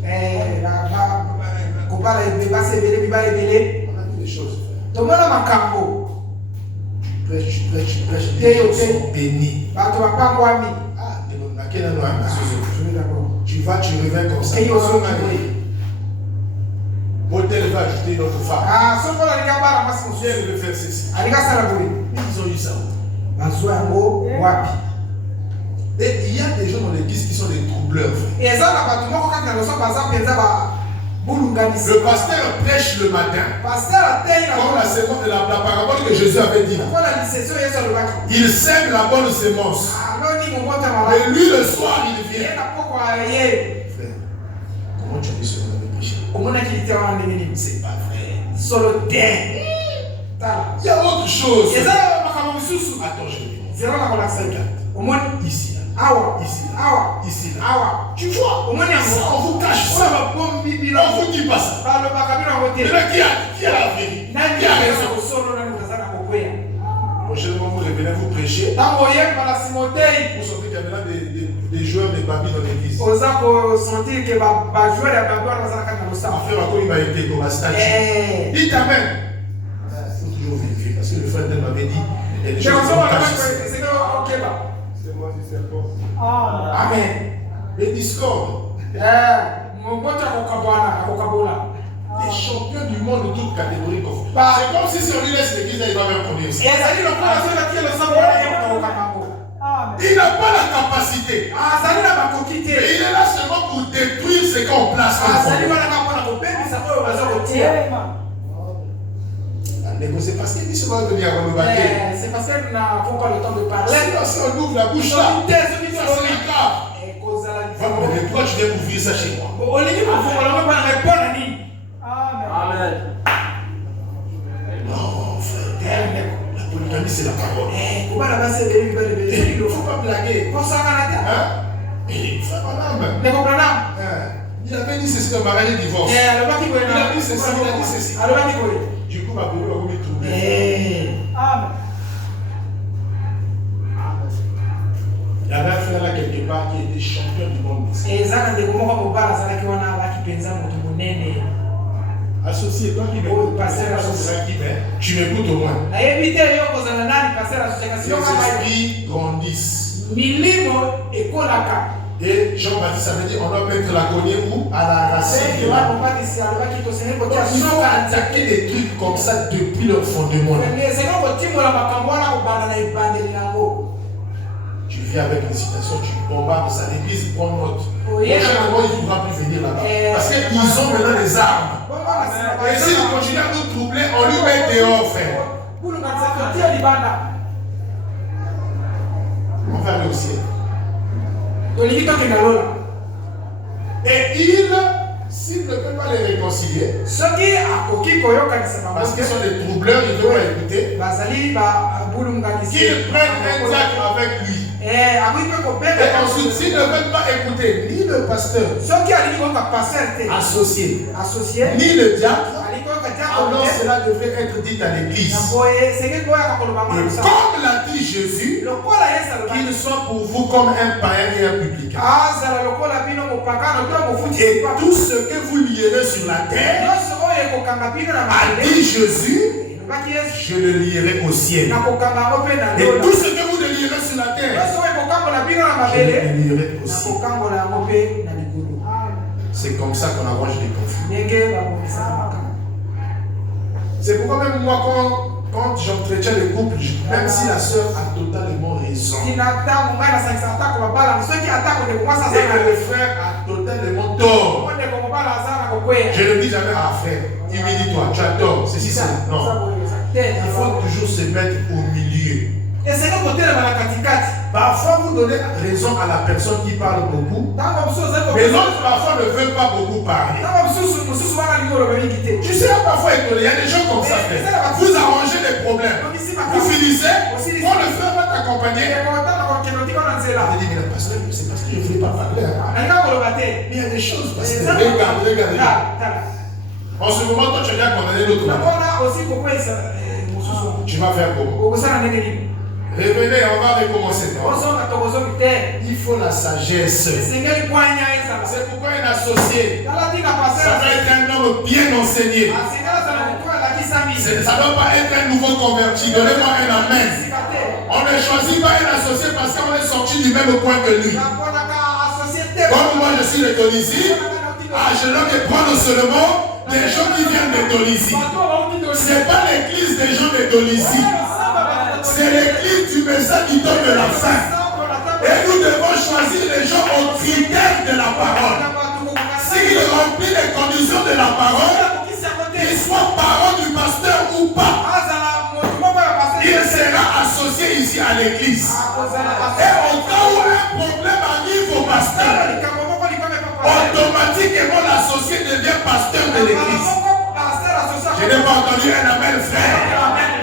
On a des choses. Tu prêches, les gens sont bénis. Tu vas, tu reviens comme ça. Motel va ajouter une autre femme. Je vais faire ceci. Ils ont eu ça. Et il y a des gens dans l'église qui sont des troubleurs. Le pasteur prêche le matin. Comme la sémence de la parabole que Jésus avait dit. Il sème la bonne sémence. Et lui le soir il vient. Frère, comment tu as dit ce qu'on avait prêché? C'est pas vrai. Il y a autre chose. Attends, je vais ici. Ici, ici, tu vois, on vous cache ça, on vous dit pas ça. Mais là, qui a la vérité? Qui a raison? Prochainement, vous revenez, vous prêchez. Vous sentez qu'il y a maintenant des joueurs de Babi dans l'église. Affaire encore, il m'a été comme la statue. Dites amen. Il faut toujours vérifier parce que le frère m'avait dit il y a des choses qui sont cachées. C'est moi qui sais pas. Amen. Les discordes. Les champions du monde de toutes catégories. C'est comme si on lui laisse l'église, il va même produire ça. Il n'a pas la capacité. Mais il est là seulement pour détruire ce qu'on place. Négocier parce qu'il dit souvent de venir à Renobaké. C'est parce qu'il n'a pas le temps de parler. Si on ouvre la bouche là, c'est grave. Pourquoi tu viens ouvrir ça chez moi? Amen. Non, frère. La polygamie, c'est la parole. Il ne faut pas blaguer. Il avait dit ceci dans mariage et divorce. Il a dit ceci, il a dit ceci. Du coup, ma bébé va vous trouver. Amen. Il y avait un frère là quelque part qui était champion du monde. Associé, toi qui m'écoutes, tu m'écoutes au moins. Les esprits grandissent. Et Jean-Baptiste avait dit on doit mettre la cognée où? À la racine. Il faut attaquer des trucs comme ça depuis leur fondement. Tu viens avec une citation, tu bombardes ça, l'église prend note. Prochainement, il ne pourra plus venir là-bas. Parce qu'ils ont maintenant des armes. Et s'il continue à nous troubler, on lui met dehors, frère. On va aller au ciel. Et il, s'il ne peut pas les réconcilier, parce qu'ils sont des troubleurs, ils ne veulent pas écouter, qu'ils prennent un diacre avec lui. Et ensuite, s'ils ne veulent pas écouter ni le pasteur associé, ni le diacre, alors cela devrait être dit à l'église. Et comme l'a dit Jésus, qu'il soit pour vous comme un païen et un publicain. Et tout ce que vous lierez sur la terre, a dit Jésus, je le lierai au ciel. Et tout ce que vous lierez sur la terre, je le lierai au ciel. C'est comme ça qu'on arrange les conflits. C'est pourquoi même moi, quand j'entretiens les couples, même si la sœur a totalement raison, et que le frère a totalement tort, je ne dis jamais à frère, humilie-toi, tu as tort, c'est si ça. Non. Il faut toujours se mettre au milieu. Parfois vous donnez raison à la personne qui parle beaucoup, mais l'autre parfois ne veut pas beaucoup parler. Tu sais, parfois il y a des gens comme ça. Vous arrangez les problèmes. Vous finissez, quand le frère va t'accompagner, il dit, mais pasteur, c'est parce que je ne voulais pas parler. Mais il y a des choses, pasteur. Regarde. En ce moment, toi tu as déjà condamné l'autre. Tu vas faire comment? Revenez, on va recommencer. Il faut la sagesse. C'est pourquoi un associé, ça doit être un homme bien enseigné. Ça ne doit pas être un nouveau converti. Donnez-moi un amen. On ne choisit pas un associé parce qu'on est sorti du même coin que lui. Comme moi je suis de Tunisie, je dois prendre seulement des gens qui viennent de Tunisie. Ce n'est pas l'église des gens de Tunisie. C'est l'église du message qui donne de la fin. Et nous devons choisir les gens aux critères de la parole. S'il remplit les conditions de la parole, qu'il soit parole du pasteur ou pas, il sera associé ici à l'église. Et au cas où un problème arrive au pasteur, automatiquement l'associé devient pasteur de l'église. Je n'ai pas entendu un amen, frère.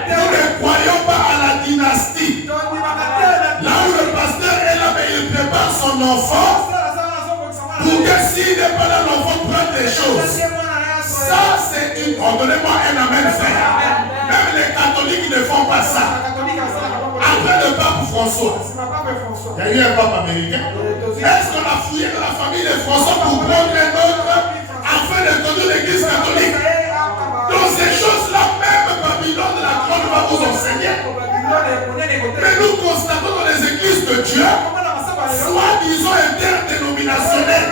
Nous ne croyons pas à la dynastie. Là où le pasteur est là, mais il prépare son enfant pour que s'il n'est pas là, l'enfant prenne des choses. Ça, c'est une... Oh, donnez-moi un amen, frère. Même les catholiques ne font pas ça. Après le pape François, il y a eu un pape américain. Est-ce qu'on a fouillé dans la famille de François pour prendre un autre afin de conduire l'église catholique? Donc ces choses-là, même Babylone de la Grande va vous enseigner. Mais nous constatons dans les églises de Dieu, soi-disant interdénominationnelles,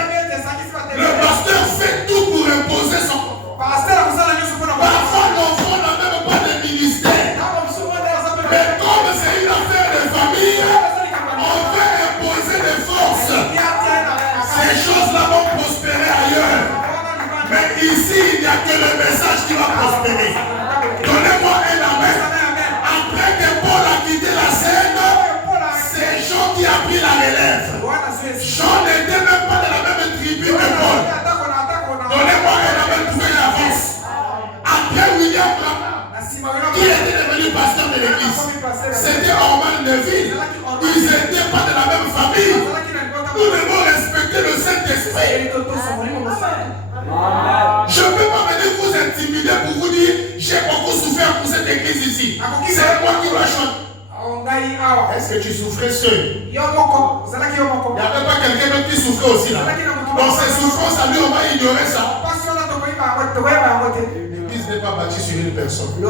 le pasteur fait tout pour imposer son... Parfois l'enfant n'a même pas de ministère. Mais comme c'est une affaire de famille, on veut imposer des forces. Ces choses-là vont prospérer ailleurs. Mais ici, il n'y a que le message qui va prospérer. Donnez-moi un amen. Après que Paul a quitté la scène, c'est Jean qui a pris la relève. Jean n'était même pas de la même tribu que Paul. Donnez-moi un amen pour que j'avance. Après William Branham, qui était devenu pasteur de l'église, c'était Orman Neville. Ils n'étaient pas de la même famille. Nous devons respecter le Saint-Esprit. Je ne peux pas venir vous intimider pour vous dire j'ai beaucoup souffert pour cette église ici. C'est moi qui dois choisir. Est-ce que tu souffrais seul? Il n'y avait pas quelqu'un d'autre qui souffrait aussi là. Dans ses souffrances, à lui on va ignorer ça. L'église n'est pas bâtie sur une personne. Elle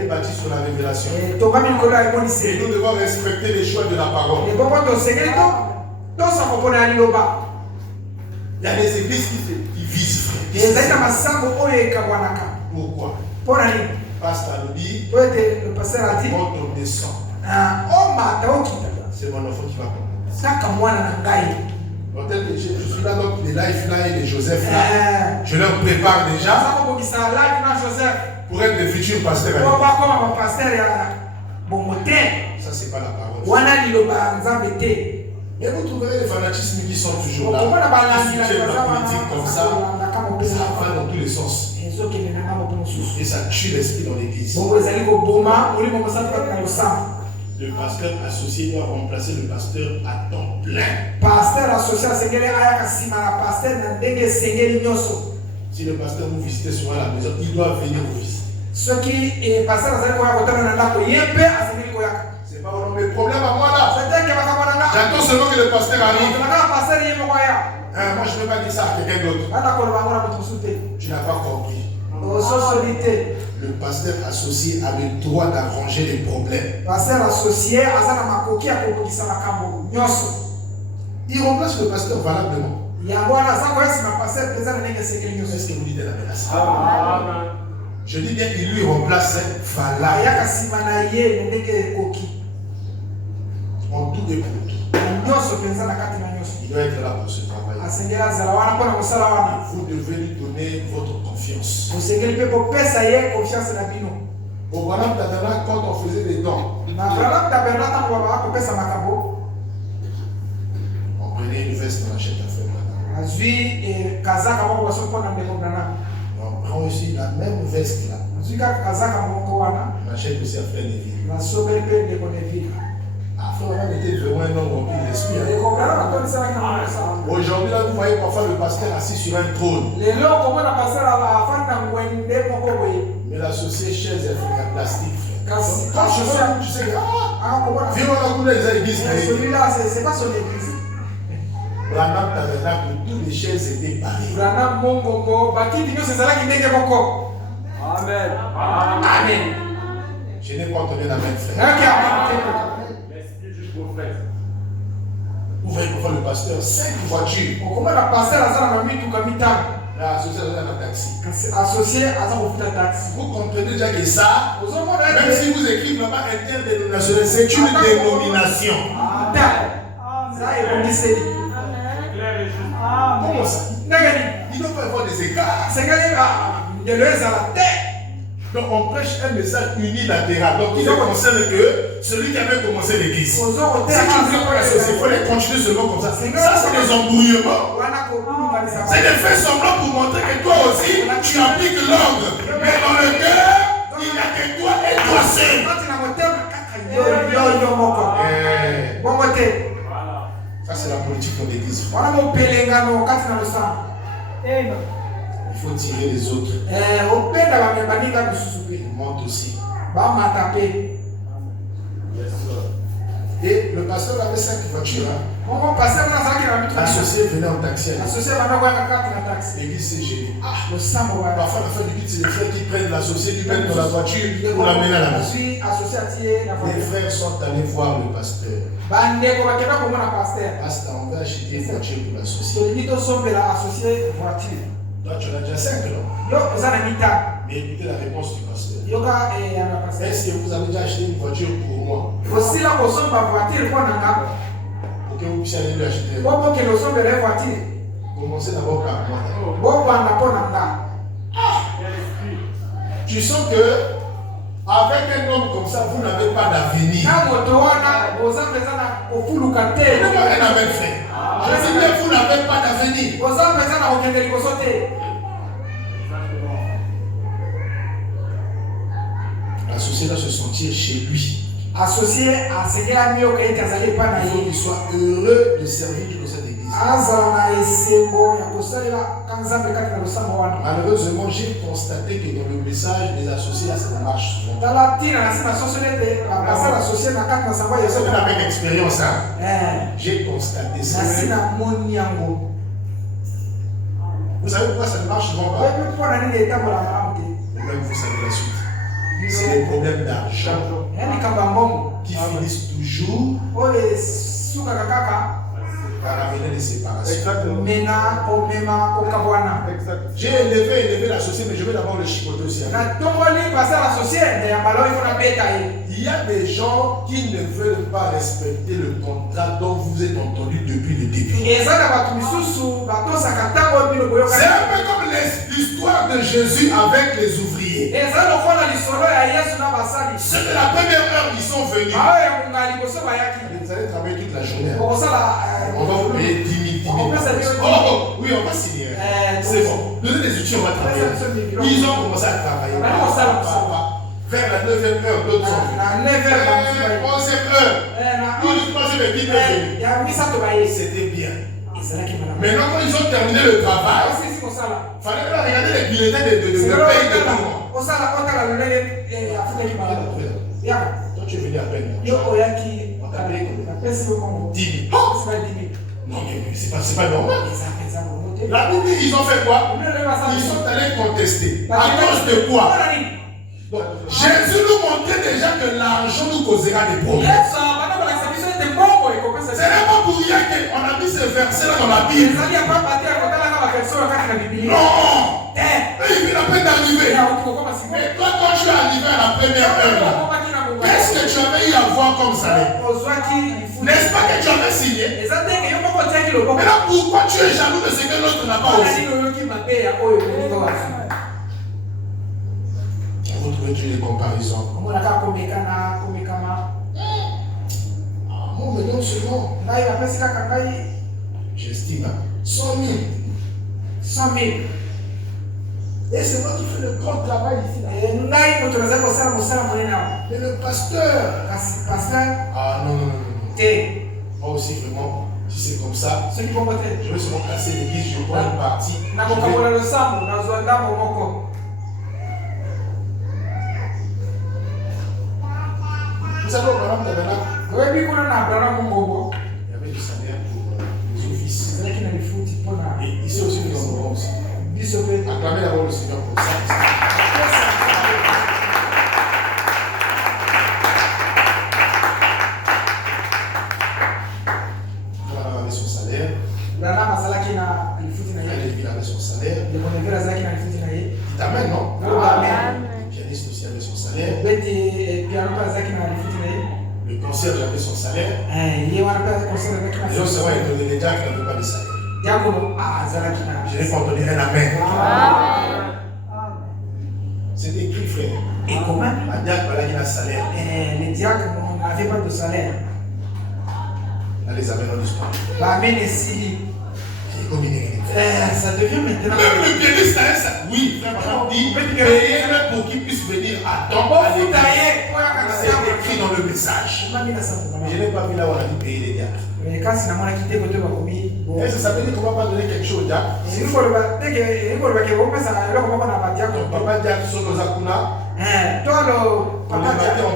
est bâtie sur la révélation. Et nous devons respecter les choix de la parole. Il y a des églises qui visent. Pourquoi? Pasteur nous dit, quand on descend, c'est mon enfant qui va comprendre. Peut-être que je suis là, donc les life là et les Joseph là, je leur prépare déjà pour être des futurs pasteurs. Ça, c'est pas la parole. Mais vous trouverez les fanatismes qui sont toujours là. Qui soutiennent la politique comme ça. Ça va dans tous les sens. Et ça tue l'esprit dans l'église. Le pasteur associé doit remplacer le pasteur à temps plein. Pasteur associé à Sengeli aya kasima na pasteur na ndenge Sengeli nyoso. Si le pasteur vous visite souvent à la maison, il doit venir vous visiter. Ce qui est pasteur azali koya kotana na ndako yempe asengeli koya. C'est pas vraiment mes problèmes à moi là. C'est-à-dire que bakabana na. J'attends seulement que le pasteur arrive. Na pasteur yempe koya. Moi je ne vais pas dire ça à quelqu'un d'autre. Ana ko bangora mutusute. Tu n'as pas compris. Le pasteur associé a le droit d'arranger les problèmes. Pasteur associé azana makoki akobukisa makambo nyoso. Il remplace le pasteur valablement. Yangwana zako yesi na pasteur pesa na nenge Sengeli nyoso. Est-ce que vous dites la menace? Je dis bien il lui remplace valablement. Ya kasima na ye ndenge koki. En tout et pour tout. Nyoso pesa na kati na nyoso. Il doit être là pour ce travail. Vous devez lui donner votre confiance. Au Branham Tabernacle, quand on faisait des dons, on prenait une veste, on achète à faire Branham. On prend aussi la même veste là. On achète aussi à faire Neville. On était vraiment un homme rempli d'esprit. Aujourd'hui, là, vous voyez parfois le pasteur assis sur un trône. Mais l'associé chaise est en plastique. Tu sais, viens on a les églises. Celui-là, c'est pas son église. Branham Tabernacle, toutes les chaises étaient pareilles. Amen. Amen. Je n'ai pas entendu la même frère. Vous voyez pourquoi le pasteur 5 voitures. Associé à un taxi. Vous comprenez déjà que ça, même si vous écrivez là-bas interdénominationnel, c'est une dénomination. Comment ça? Il ne doit pas avoir des écarts. Donc on prêche un message unilatéral. Donc il ne concerne que celui qui avait commencé l'église. Si tu veux pas associer, il faut les continuer seulement comme ça. Ça c'est des embrouillements. C'est de faire semblant pour montrer que toi aussi tu appliques l'ordre. Mais dans le cœur, il n'y a que toi et toi seul. Ça c'est la politique de l'église. Il faut tirer les autres. Il monte aussi. Et le pasteur avait 5 voitures. L'associé venait en taxi. L'église s'est gênée. Parfois, la fin du culte, c'est les frères qui prennent l'associé, qui prennent dans la voiture pour l'amener à la maison. Les frères sont allés voir le pasteur. Pasteur, on va acheter une voiture pour l'associé. Toi, tu en as déjà 5, non? Mais écoutez la réponse du pasteur. Est-ce que vous avez déjà acheté une voiture pour moi? Pour que vous puissiez aller lui acheter. Commencez d'abord par moi. Tu sens que avec un homme comme ça, vous n'avez pas d'avenir. Vous n'avez un amen frère. Je dis bien, vous n'avez pas d'avenir. L'associé doit se sentir chez lui. Associé à ce qu'il a mis au pays Il faut qu'il soit heureux de servir dans cette église. Malheureusement, j'ai constaté que dans le message des associés, ça marche souvent. C'est avec expérience. J'ai constaté ça. Vous savez pourquoi ça ne marche souvent pas? Même vous savez la suite. C'est les problèmes d'argent qui finissent toujours par amener des séparations. J'ai élevé l'associé, mais je vais d'abord le chicoter aussi. Il y a des gens qui ne veulent pas respecter le contrat dont vous êtes entendu depuis le début. C'est un peu comme l'histoire de Jésus avec les ouvriers. C'est de la première heure qu'ils sont venus. Vous allez travailler toute la journée. On va vous payer 10 000. Oh, oui, on va signer. C'est bon. Donnez des outils, on va travailler. Ils ont commencé à travailler. Vers la 9e heure, d'autres sont venus. La 11e heure. Tout le 3e équipe est venu. C'était bien. Maintenant, quand ils ont terminé le travail, il fallait pas regarder les bulletins de pays de tout le monde. Toi, tu es venu à peine. On t'a payé combien? 10 000. Non, mais c'est pas normal. La Bible, ils ont fait quoi? Ils sont allés contester. À cause de quoi? Donc, Jésus nous montrait déjà que l'argent nous causera des problèmes. Ce n'est pas pour rien qu'on a mis ce verset là dans la Bible. Non! Il vient à peine d'arriver. Mais toi, quand tu es arrivé à la première heure, qu'est-ce que tu avais eu à voir comme salaire? N'est-ce pas que tu avais signé? Mais là, pourquoi tu es jaloux de ce que l'autre n'a pas aussi? Vous trouvez des comparaisons? Moi, me donne seulement. J'estime 100 000. 100 000. Et c'est moi qui fais le grand travail ici. Mais le pasteur. Ah non. Moi aussi, vraiment, si c'est comme ça, je vais seulement casser l'église, je prends une partie. Vous savez, au Madame Tabernacle, il y avait du salaire pour les offices. Et ici aussi, nous en aurons aussi. Acclamez d'abord le Seigneur pour ça. Madame avait son salaire. Elle avait son salaire. Dites Amen, non? Le pianiste aussi avait son salaire. Le concierge avait son salaire. Les gens se voient étonnés, les diacres n'avaient pas de salaire. Je n'ai pas entendu un amen. C'est écrit, frère. Et comment? La diacre, voilà qu'il a un salaire. Les diacres n'avaient pas de salaire. Là, les amènes en histoire. Ça devient maintenant. Même le pianiste a un salaire. Oui, frère, dit payez-le pour qu'il puisse venir à temps. C'est écrit dans le message. Je n'ai pas vu là où on a dit payer les diacres. Est-ce que ça veut dire qu'on ne va pas donner quelque chose au diacre? Papa diacre sur nos akuna. On ne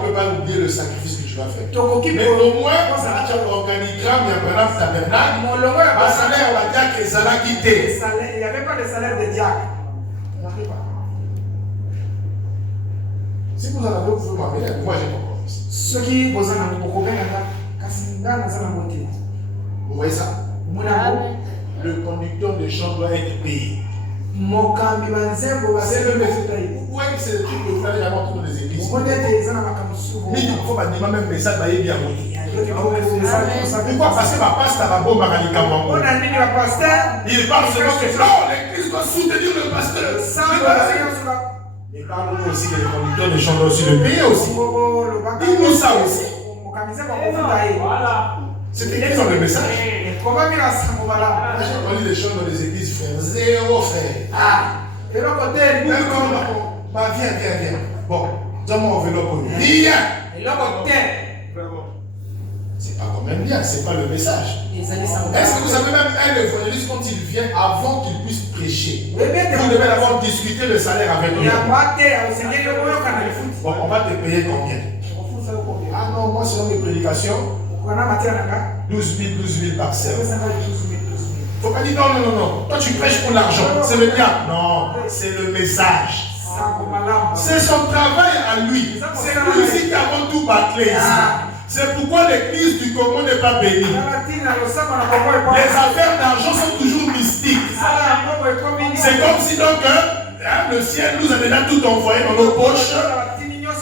peut pas oublier le sacrifice que tu vas faire. Mais au moins, ça va être un organigramme, il y a un tabernacle. Un salaire à la diacre et ça l'a quitté. Il n'y avait pas de salaire de diacre. Si vous en avez, vous pouvez m'amener. Moi, j'ai pas compris. Ceux qui vous en avez beaucoup, vous voyez ça? Le conducteur de chant doit être payé. C'est le message. Vous voyez que c'est le truc que vous allez avoir dans les églises. Mais il faut dire même message, il est bien monté. Pourquoi? Parce que ma pasteur va bon Maralika Mambo. Il parle seulement que non, l'église doit soutenir le pasteur. Mais parle-nous aussi que les conducteurs de chant doivent aussi le payer aussi. Dis-nous ça aussi. C'est écrit dans le message. J'ai entendu les chants dans les églises, frère. Zéro, frère. Viens. Bon, donne-moi enveloppe pour lui. Viens. C'est pas quand même bien, c'est pas le message. Est-ce que vous savez même un évangéliste quand il vient avant qu'il puisse prêcher, vous devez d'abord discuter le salaire avec lui. Bon, on va te payer combien? Ah non, moi selon mes prédications, 12 000 par service. Faut pas dire non. Toi tu prêches pour l'argent, c'est le diable. Non, c'est le message. C'est son travail à lui. C'est lui aussi qui a tout bâclé ici. C'est pourquoi l'église du Congo n'est pas bénie. Les affaires d'argent sont toujours mystiques. C'est comme si donc le ciel nous a déjà tout envoyé dans nos poches.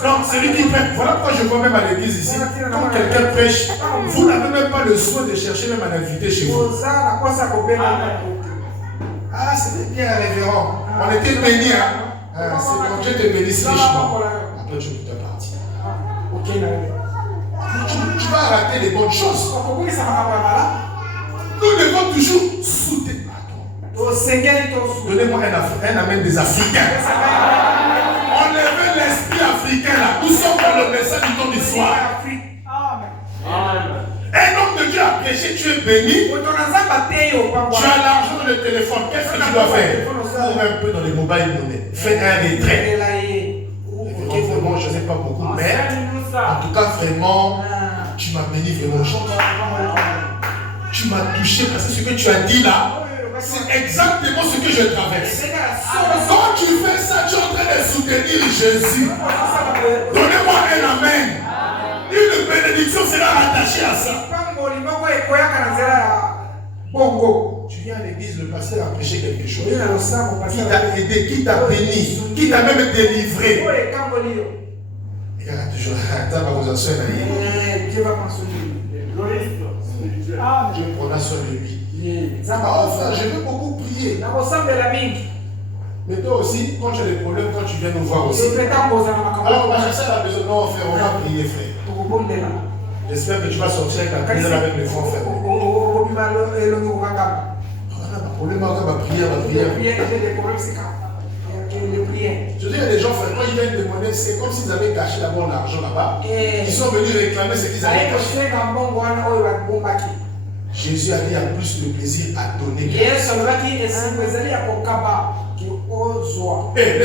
Donc celui qui prête, voilà pourquoi je vois même à l'église ici, quand quelqu'un prêche, vous n'avez même pas le soin de chercher même un invité chez vous. Ah, c'était bien révérend. On était bénis, hein. C'est bon, Dieu te bénisse richement. Après tu peux te partir. Tu vas rater les bonnes choses. Nous devons toujours soutenir. Donnez-moi un amen des Africains. Enlevez l'esprit africain. Africains là, nous sommes dans le message du temps du soir. Un homme de Dieu a prêché, tu es béni. Tu as l'argent dans le téléphone. Qu'est-ce que tu dois faire? Cours un peu dans les mobile money. Fais un retrait. Vraiment, je ne sais pas beaucoup, mais en tout cas, vraiment, tu m'as béni vraiment. Tu m'as touché parce que ce que tu as dit là, c'est exactement ce que je traverse. Quand tu fais ça, tu es en train de soutenir Jésus. Donnez-moi un amen. Une bénédiction sera attachée à ça. Tu viens à l'église, le pasteur a prêché quelque chose. Qui t'a aidé, qui t'a béni, qui t'a même délivré. Regarde toujours, Dieu va consoler. Dieu prendra soin de lui. Enfin, je veux beaucoup prier. Mais toi aussi, quand tu as des problèmes, quand tu viens nous voir aussi. Alors, on va chercher à la maison. Non, frère, on va prier, frère. J'espère que tu vas sortir avec la prière avec les frères. Problème, on va prier, on va prier. Je dis, il y a des gens, quand ils viennent demander, c'est comme s'ils avaient caché d'abord l'argent là-bas. Ils sont venus réclamer ce qu'ils avaient caché. Jésus a dit, il y a plus de plaisir à donner. Les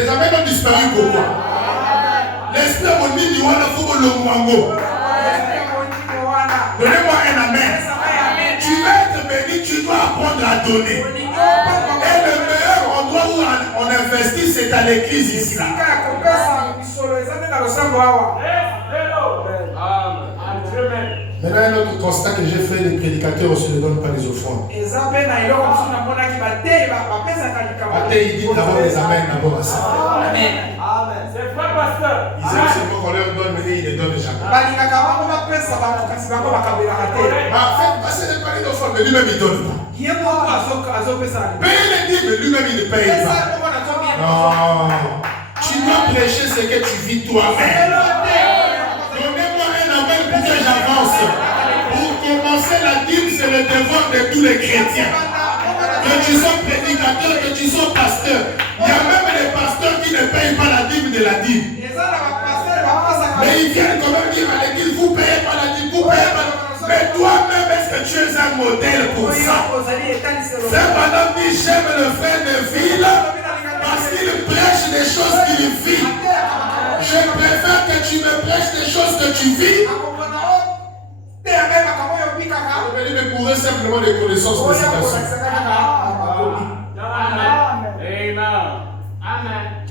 amens ont disparu pourquoi? L'esprit a dit, il le mouango. Donnez-moi un amen. Tu vas être béni, tu dois apprendre à donner. Et le meilleur endroit où on investit, c'est à l'église ici. Maintenant, un autre constat que j'ai fait, les prédicateurs aussi ne donnent pas les offrandes. Il dit d'abord les amens d'abord à ça. C'est vrai, pasteur. Ils aiment seulement qu'on leur donne, mais ils ne donnent jamais. En fait, passer les paniers d'offrandes, mais lui-même il ne donne pas. Payer les dîmes, mais lui-même il ne paye pas. Non. Tu dois prêcher ce que tu vis toi-même. Donnez-moi un amen pour que j'avance. Pour commencer la dîme, c'est le devoir de tous les chrétiens. Que tu sois prédicateur, que tu sois pasteur. Il y a même des pasteurs qui ne payent pas la dîme de la dîme. Mais ils viennent quand même dire à l'église, vous ne payez pas la dîme, vous ne payez pas. Mais toi-même, est-ce que tu es un modèle pour ça? C'est madame dit, j'aime le frère de ville parce qu'il prêche des choses qu'il vit. Je préfère que tu me prêches des choses que tu vis. Mais pour eux, simplement des connaissances de citation.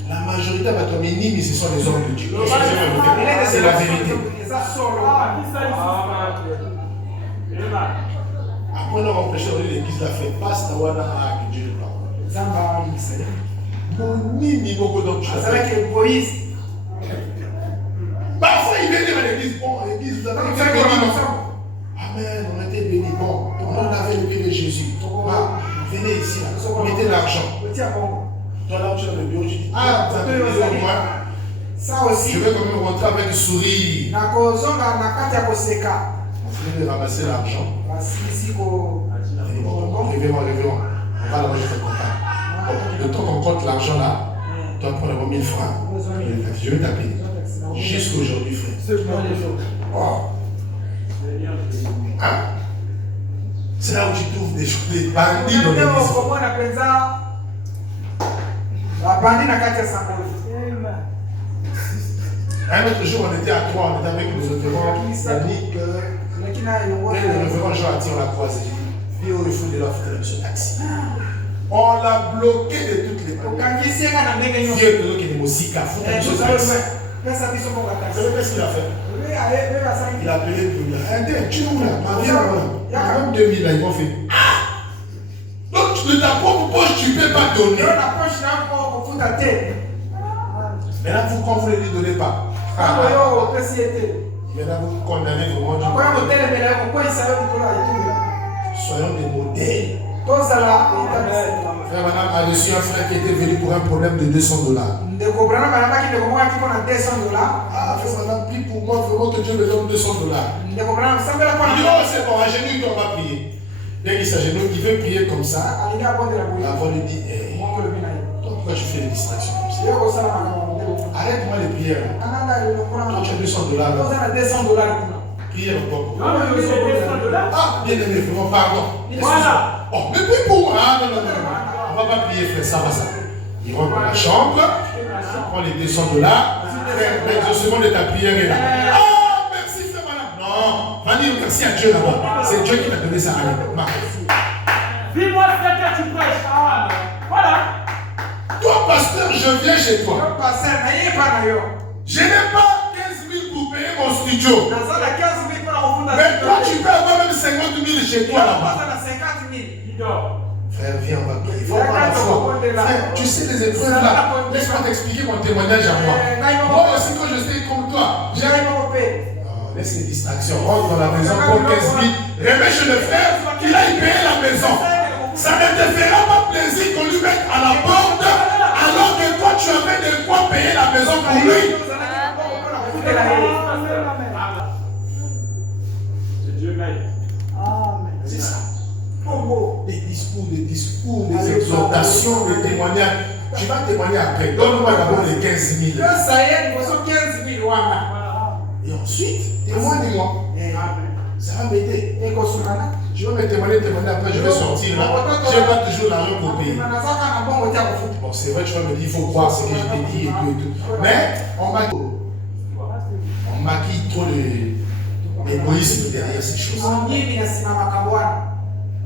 La majorité va tomber nimi, ce sont les hommes de Dieu. C'est la vérité. Après, on a empêché l'église la fait passe à Wana à Dieu. Mon nimi, beaucoup d'autres choses. Parfois, il vient dire à l'église, bon, l'église, vous avez été béni. Amen, on a été béni. Bon, on avait le pied de Jésus. Venez ici, mettez l'argent. Toi là, tu as le bureau, tu dis, ah, ça peut être moi. Ça aussi. Je vais quand même rentrer avec le sourire. On finit de ramasser l'argent. Réveillons. On va là-bas, je fais comptable. Le temps qu'on compte l'argent là, tu vas prendre 1000 francs. Je vais t'appeler. Jusqu'aujourd'hui, frère. Wow. Hein? C'est là où tu trouves des bandits dans l'église. Un autre jour, on était à 3, on était avec le révérend Yannick et le révérend Jean Attire, on l'a croisé. Il faut de leur faire ce taxi. On l'a bloqué de toutes les manières. Vieux de l'eau qui est Mosika, faut que ce taxi. Vous savez qu'est-ce qu'il a fait? Il a appelé le tu es où là? Il y a même 2000 là, ils vont faire. Donc de ta propre poche, tu ne peux pas donner. Maintenant, quand vous ne lui donnez pas, maintenant vous condamnez vraiment du monde. Soyons des modèles. Frère, madame a reçu un frère qui était venu pour un problème de $200. Ah, frère, madame, prie pour moi, vraiment que Dieu me donne $200. Il dit, oh, c'est bon, agenouille, on va prier. Dès qu'il s'agenouille, il veut prier comme ça. La voix lui dit, pourquoi tu fais des distractions comme ça? Arrête-moi les prières. Toi, tu as $200. Prière encore. Ah, bien aimé, vraiment, pardon. Voilà. Oh, mais puis pour moi. Ah, non. On va pas prier, frère, ça va, ça. Il rentre dans la chambre, il prend les $200. Frère, l'exaucement de ta prière est là. Ah, merci, frère, madame. Non, va dire merci à Dieu là-bas. C'est Dieu qui t'a donné ça. Allez, marche. Dis-moi ce que tu prêches. Voilà. Toi, pasteur, je viens chez toi. Je n'ai pas 15 000 pour payer mon studio. Mais toi, tu peux avoir même 50 000 chez toi là-bas. Frère, viens, on va prier. Il faut avoir la foi. Frère, tu sais les épreuves là. Laisse-moi t'expliquer mon témoignage à moi. Moi aussi, quand je suis comme toi, laisse les distractions. Rentre dans la maison pour 15 000. Remets chez le frère qu'il aille payer la maison. Ça ne te fera pas plaisir qu'on lui mette à la porte alors que toi tu avais de quoi payer la maison pour lui. C'est Dieu même. C'est ça. Des discours, des exhortations, des témoignages. Tu vas témoigner après. Donne-moi d'abord les 15 000. Et ensuite, témoigne-moi. Ça va m'aider. Je vais me témoigner après, je vais sortir là. Je n'ai pas toujours l'argent pour payer. Bon, c'est vrai, tu vas me dire, il faut croire ce que je t'ai dit et tout. Mais on maquille trop l'égoïsme derrière ces choses.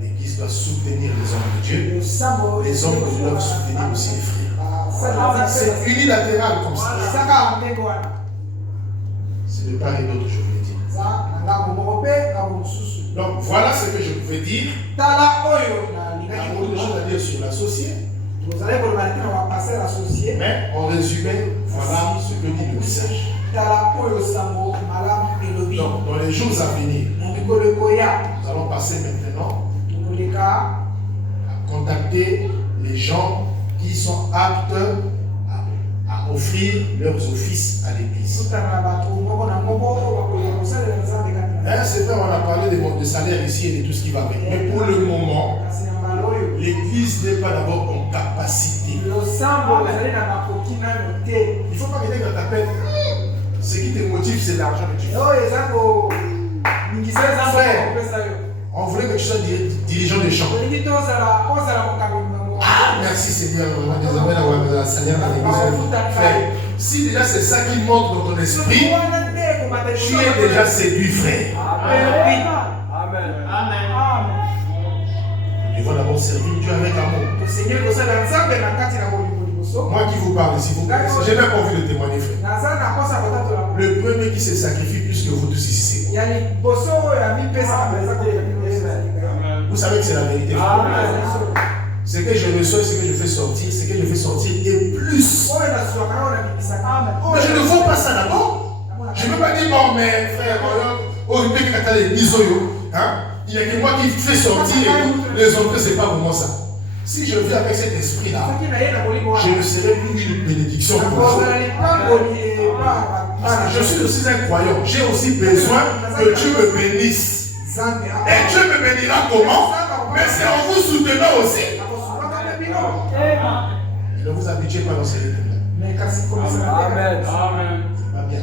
L'Église doit soutenir les hommes de Dieu. Les hommes de Dieu doivent soutenir aussi les frères. C'est unilatéral comme ça. C'est de part et d'autre, je voulais dire. Donc voilà ce que je pouvais dire. Il y a beaucoup de choses à dire sur l'associé. Mais en résumé, voilà ce que dit le message. Donc dans les jours à venir, nous allons passer maintenant à contacter les gens qui sont aptes à offrir leurs offices à l'église. C'est vrai, on a parlé de salaire ici et de tout ce qui va avec. Mais pour le moment, l'église n'est pas d'abord en capacité. Il ne faut pas que quelqu'un t'appelle. Ce qui te motive, c'est l'argent que tu fais. On voulait que tu sois dirigeant des champs. Ah, merci Seigneur. Désormais, la salaire dans l'église. Frère, si déjà c'est ça qui monte dans ton esprit, tu es déjà séduit, frère. Amen. Nous devons d'abord servir Dieu avec amour. Moi qui vous parle ici, vous connaissez. Je n'ai même pas envie de témoigner, frère. Le premier qui se sacrifie plus que vous tous ici, c'est moi. Vous savez que c'est la vérité. Ce que je reçois, ce que je fais sortir, ce que je fais sortir est plus. Mais je ne vaux pas ça d'abord. Je ne veux pas dire, bon, mais frère, il n'y a que moi qui fais sortir et tout. Les autres, ce n'est pas vraiment ça. Si je vis avec cet esprit-là, je ne serai plus une bénédiction pour vous. Parce que je suis aussi un croyant. J'ai aussi besoin que Dieu me bénisse. Et Dieu me bénira comment? Mais c'est en vous soutenant aussi. Ne vous habituez pas dans ces rythmes-là. Amen. C'est pas bien.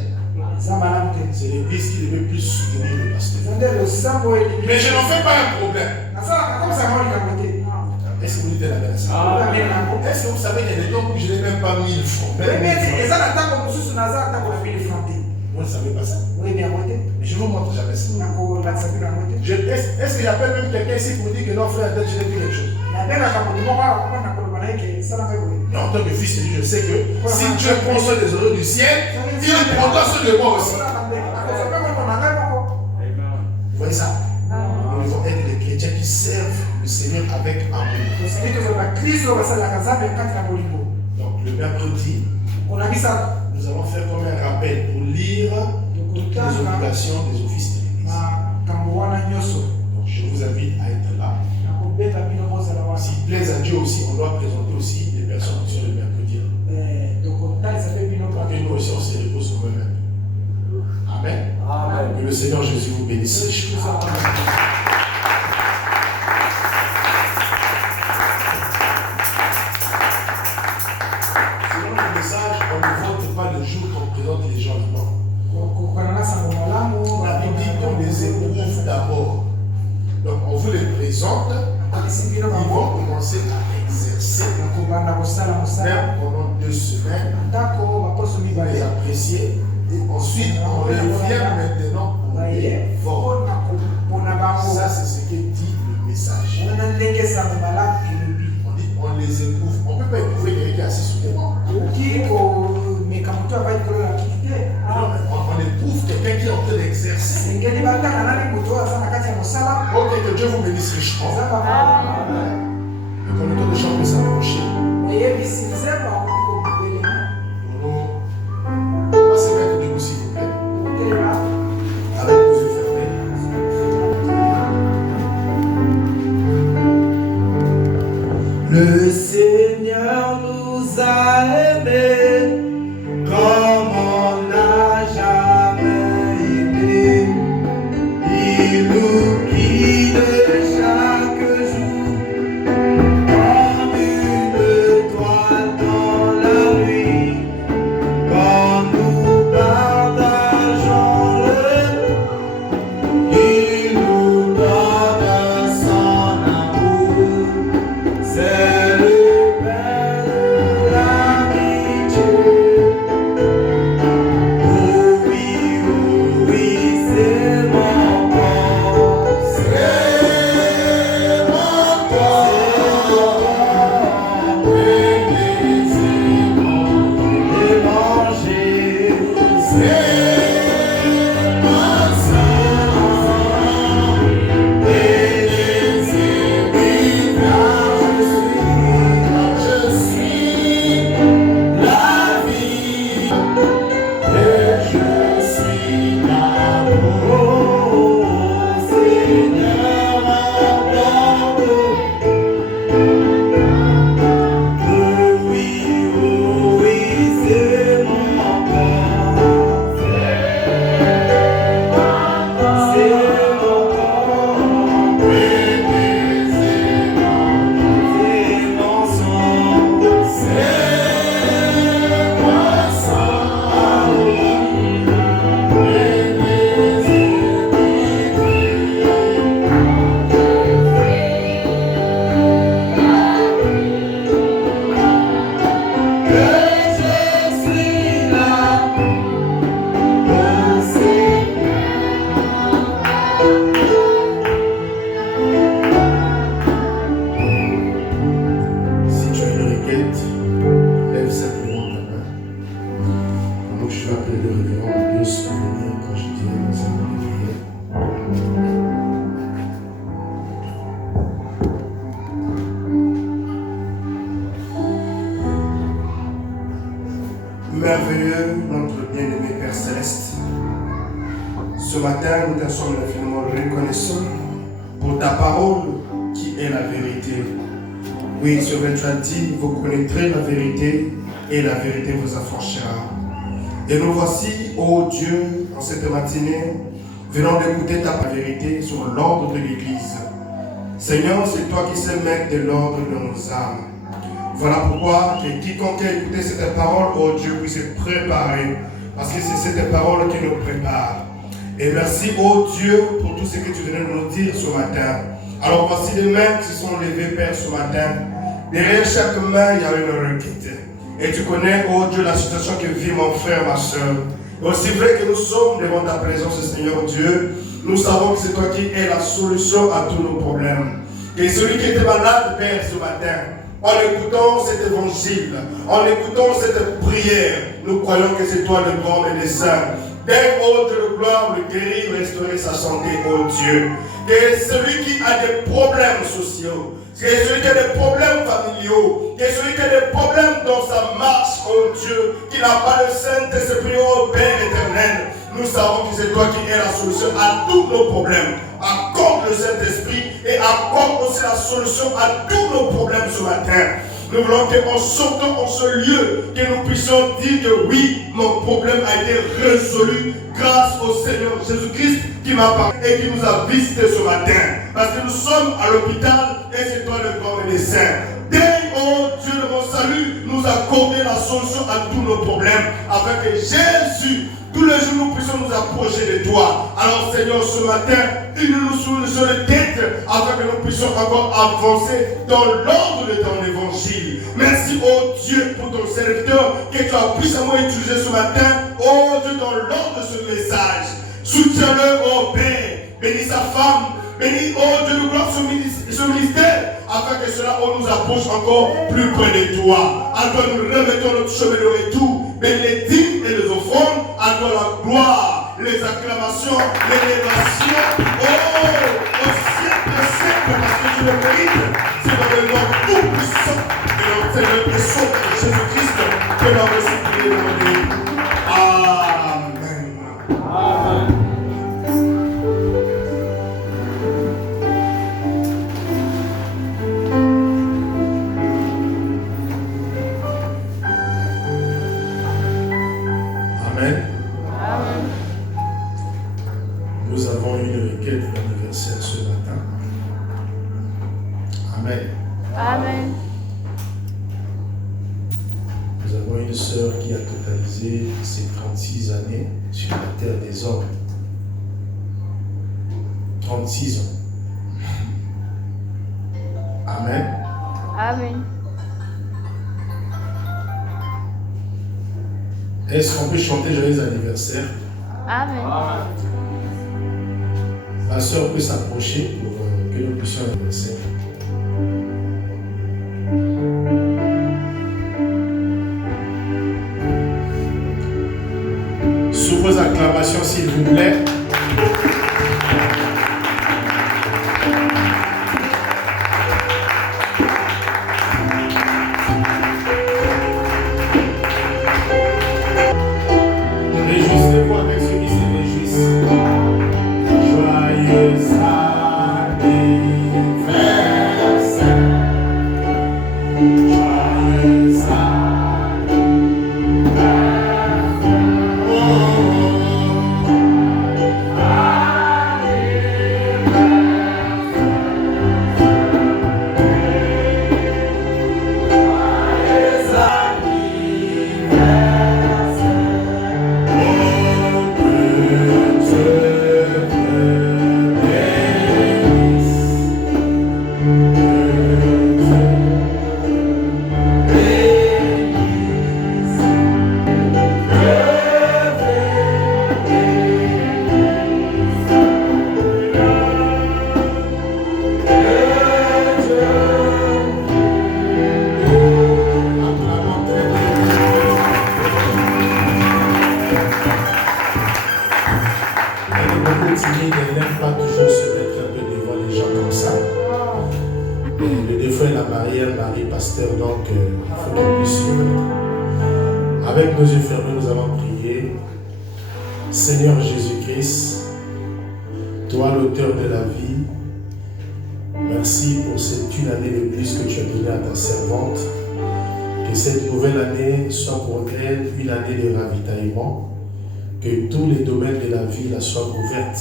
C'est l'église qui devait plus soutenir le pasteur. Mais je n'en fais pas un problème. Est-ce que vous dites la vérité? Est-ce que vous savez qu'il y a des temps où je n'ai même pas 1000 francs? Vous ne savez pas ça? Mais je vous montre jamais ça. Est-ce que j'appelle même quelqu'un ici pour dire que non, frère, je n'ai plus quelque chose? Mais en tant que fils de Dieu, je sais que si Dieu prend soin des oiseaux du ciel, il prendra soin de moi aussi. Vous voyez ça? Nous devons être des chrétiens qui servent le Seigneur avec amour. Donc le mercredi, nous allons faire comme un rappel pour lire toutes les obligations des offices de l'église. Donc je vous invite à être là. S'il plaise à Dieu aussi, on doit présenter aussi des personnes qui sont le mercredi. Donc nous aussi on se repose sur nous-mêmes. Amen. Que le Seigneur Jésus vous bénisse. Selon le message, on ne vote pas de ils vont commencer à exercer. Même pendant 2 semaines, les apprécier. Et ensuite, on revient maintenant pour les formes. Ça, c'est ce que dit le message. On dit on les éprouve. On ne peut pas éprouver quelqu'un qui est assis sur les bancs. On éprouve quelqu'un qui est en train d'exercer. Ok, que Dieu vous bénisse richement. Le conducteur de chant peut s'approcher. On va se mettre debout s'il vous plaît. Avec les yeux fermés. Le Seigneur nous a aimés comme on n'a jamais aimé. Il nous guide chaque jour comme une étoile dans la nuit. Quand nous partageons le il nous donne son amour. C'est le Père de l'amitié. Oh oui, c'est mon corps. C'est mon corps. Et manger. C'est mon sang. Et les amis, je suis la vie. Et je suis l'amour. Seigneur, apporte. Oh oui, c'est mon corps. C'est mon corps. C'est mon sang. C'est mon je suis là. Oh Seigneur. Si tu as une requête, lève simplement ta main. Donc je vais appeler le révérend Dieu pour venir quand je dirai dans sa main de prière. Merveilleux, notre bien-aimé Père Céleste. Ce matin, nous te sommes infiniment reconnaissants pour ta parole qui est la vérité. Oui, sur le tu as dit, vous connaîtrez la vérité et la vérité vous affranchira. Et nous voici, ô Dieu, en cette matinée, venons d'écouter ta vérité sur l'ordre de l'Église. Seigneur, c'est toi qui sais mettre de l'ordre dans nos âmes. Voilà pourquoi que quiconque a écouté cette parole, ô Dieu, puisse se préparer. Parce que c'est cette parole qui nous prépare. Et merci, ô Dieu, pour tout ce que tu venais de nous dire ce matin. Alors voici les mains qui se sont levées, Père, ce matin. Derrière chaque main, il y a une requête. Et tu connais, ô Dieu, la situation que vit mon frère, ma soeur. Et aussi vrai que nous sommes devant ta présence, Seigneur Dieu, nous savons que c'est toi qui es la solution à tous nos problèmes. Et celui qui était malade, Père, ce matin, en écoutant cet évangile, en écoutant cette prière, nous croyons que c'est toi le grand médecin. D'un haut de gloire, le guérir, restaurer sa santé, ô Dieu. Que celui qui a des problèmes sociaux, que celui qui a des problèmes familiaux, que celui qui a des problèmes dans sa marche, ô Dieu, qui n'a pas le Saint-Esprit, ô Père éternel, nous savons que c'est toi qui es la solution à tous nos problèmes. Accorde le Saint-Esprit et accorde aussi la solution à tous nos problèmes ce matin. Nous voulons qu'en sortant en ce lieu, que nous puissions dire que oui, mon problème a été résolu grâce au Seigneur Jésus-Christ qui m'a parlé et qui nous a visités ce matin. Parce que nous sommes à l'hôpital et c'est toi le grand médecin. Daigne, oh Dieu de mon salut, nous accorder la solution à tous nos problèmes afin que Jésus tous les jours nous puissions nous approcher de toi. Alors Seigneur, ce matin, une-nous sur les têtes afin que nous puissions encore avancer dans l'ordre de ton évangile. Merci, oh Dieu, pour ton serviteur que tu as puissamment utilisé ce matin, oh Dieu, dans l'ordre de ce message. Soutiens-le, oh Père, bénis sa femme, bénis, oh Dieu, de gloire ce ministère, afin que cela on nous approche encore plus près de toi. À toi nous remettons notre chemin de retour, bénis les dîmes et les offrandes, à toi la gloire, les acclamations, l'élévation, au siècle des siècles, parce que tu le mérites. C'est dans le nom tout puissant de notre Seigneur et Sauveur Jésus-Christ que nous avons supplié demandé. Amen. Amen. Nous avons une requête d'anniversaire ce matin. Amen. Amen. Nous avons une sœur qui a totalisé ses 36 années sur la terre des hommes. 36 ans. Amen. Amen. Est-ce qu'on peut chanter joyeux anniversaire? Amen. La sœur peut s'approcher pour que nous puissions anniversaire. Sous vos acclamations, s'il vous plaît. Réjouissez-vous avec ceux qui se réjouissent. Joyeux anniversaire. Joyeux Avec nos yeux fermés, nous allons prier. Seigneur Jésus-Christ, toi l'auteur de la vie, merci pour cette une année de plus que tu as donnée à ta servante. Que cette nouvelle année soit pour elle une année de ravitaillement. Que tous les domaines de la vie la soient couverts.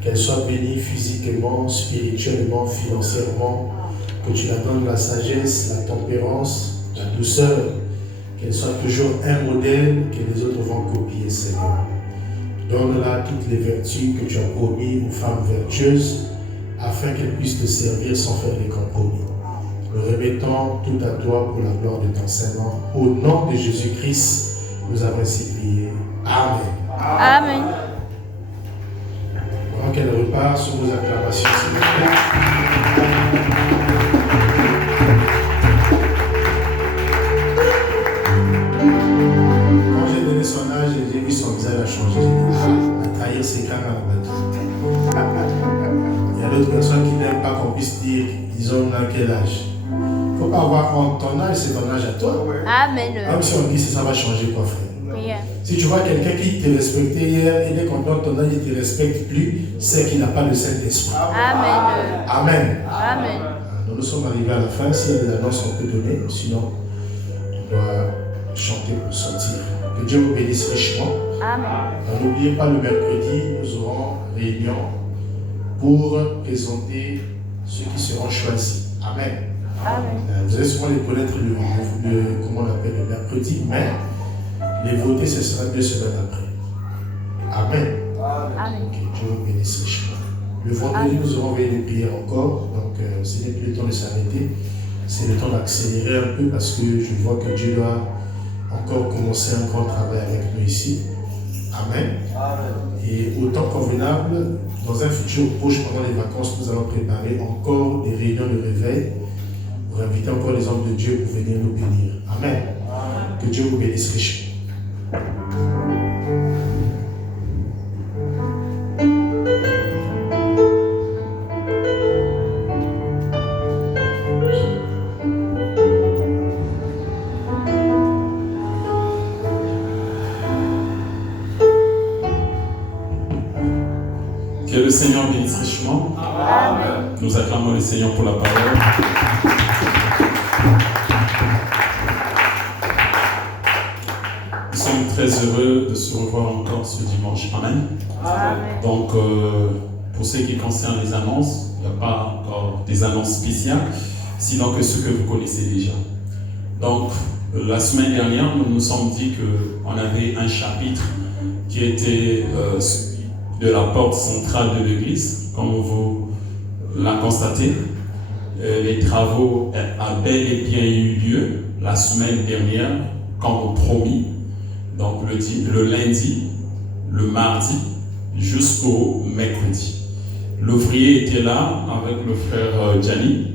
Qu'elle soit bénie physiquement, spirituellement, financièrement. Que tu la donnes la sagesse, la tempérance, la douceur. Qu'elle soit toujours un modèle que les autres vont copier, Seigneur. Donne-la toutes les vertus que tu as promis aux femmes vertueuses, afin qu'elles puissent te servir sans faire des compromis. Nous remettons tout à toi pour la gloire de ton Saint-Nom. Au nom de Jésus-Christ, nous avons ainsi prié. Amen. Amen. Pendant qu'elle repart sur vos acclamations, s'il vous plaît. Son âge, j'ai vu son visage a changé. La trahir ses cannes à la bateau. Il y a d'autres personnes qui n'aiment pas qu'on puisse dire ils ont quel âge. Il ne faut pas avoir honte. Ton âge, c'est ton âge à toi. Amen. Même si on dit ça va changer quoi, frère. Oui. Si tu vois quelqu'un qui te respectait hier et dès qu'on donne ton âge, il ne te respecte plus, c'est qu'il n'a pas le Saint-Esprit. Amen. Amen. Amen. Nous sommes arrivés à la fin. S'il y a des annonces qu'on peut donner, sinon on doit chanter pour sortir. Que Dieu vous bénisse richement. Amen. N'oubliez pas, le mercredi, nous aurons réunion pour présenter ceux qui seront choisis. Amen. Amen. Vous allez souvent les connaître comment on appelle le mercredi, mais les voter, ce sera 2 semaines après. Amen. Amen. Que Dieu vous bénisse richement. Le vendredi, nous aurons veillé de prière encore. Donc, ce n'est plus le temps de s'arrêter. C'est le temps d'accélérer un peu parce que je vois que Dieu doit encore commencer un grand travail avec nous ici. Amen. Et au temps convenable, dans un futur proche pendant les vacances, nous allons préparer encore des réunions de réveil pour inviter encore les hommes de Dieu pour venir nous bénir. Amen. Que Dieu vous bénisse richement. Que le Seigneur bénisse richement. Amen. Nous acclamons le Seigneur pour la parole. Nous sommes très heureux de se revoir encore ce dimanche. Amen. Amen. Donc, pour ce qui concerne les annonces, il n'y a pas encore des annonces spéciales, sinon que ce que vous connaissez déjà. Donc, la semaine dernière, nous nous sommes dit qu'on avait un chapitre qui était de la porte centrale de l'église, comme vous l'avez constaté. Les travaux ont bel et bien eu lieu la semaine dernière, comme promis. Donc le lundi, le mardi, jusqu'au mercredi. L'ouvrier était là avec le frère Gianni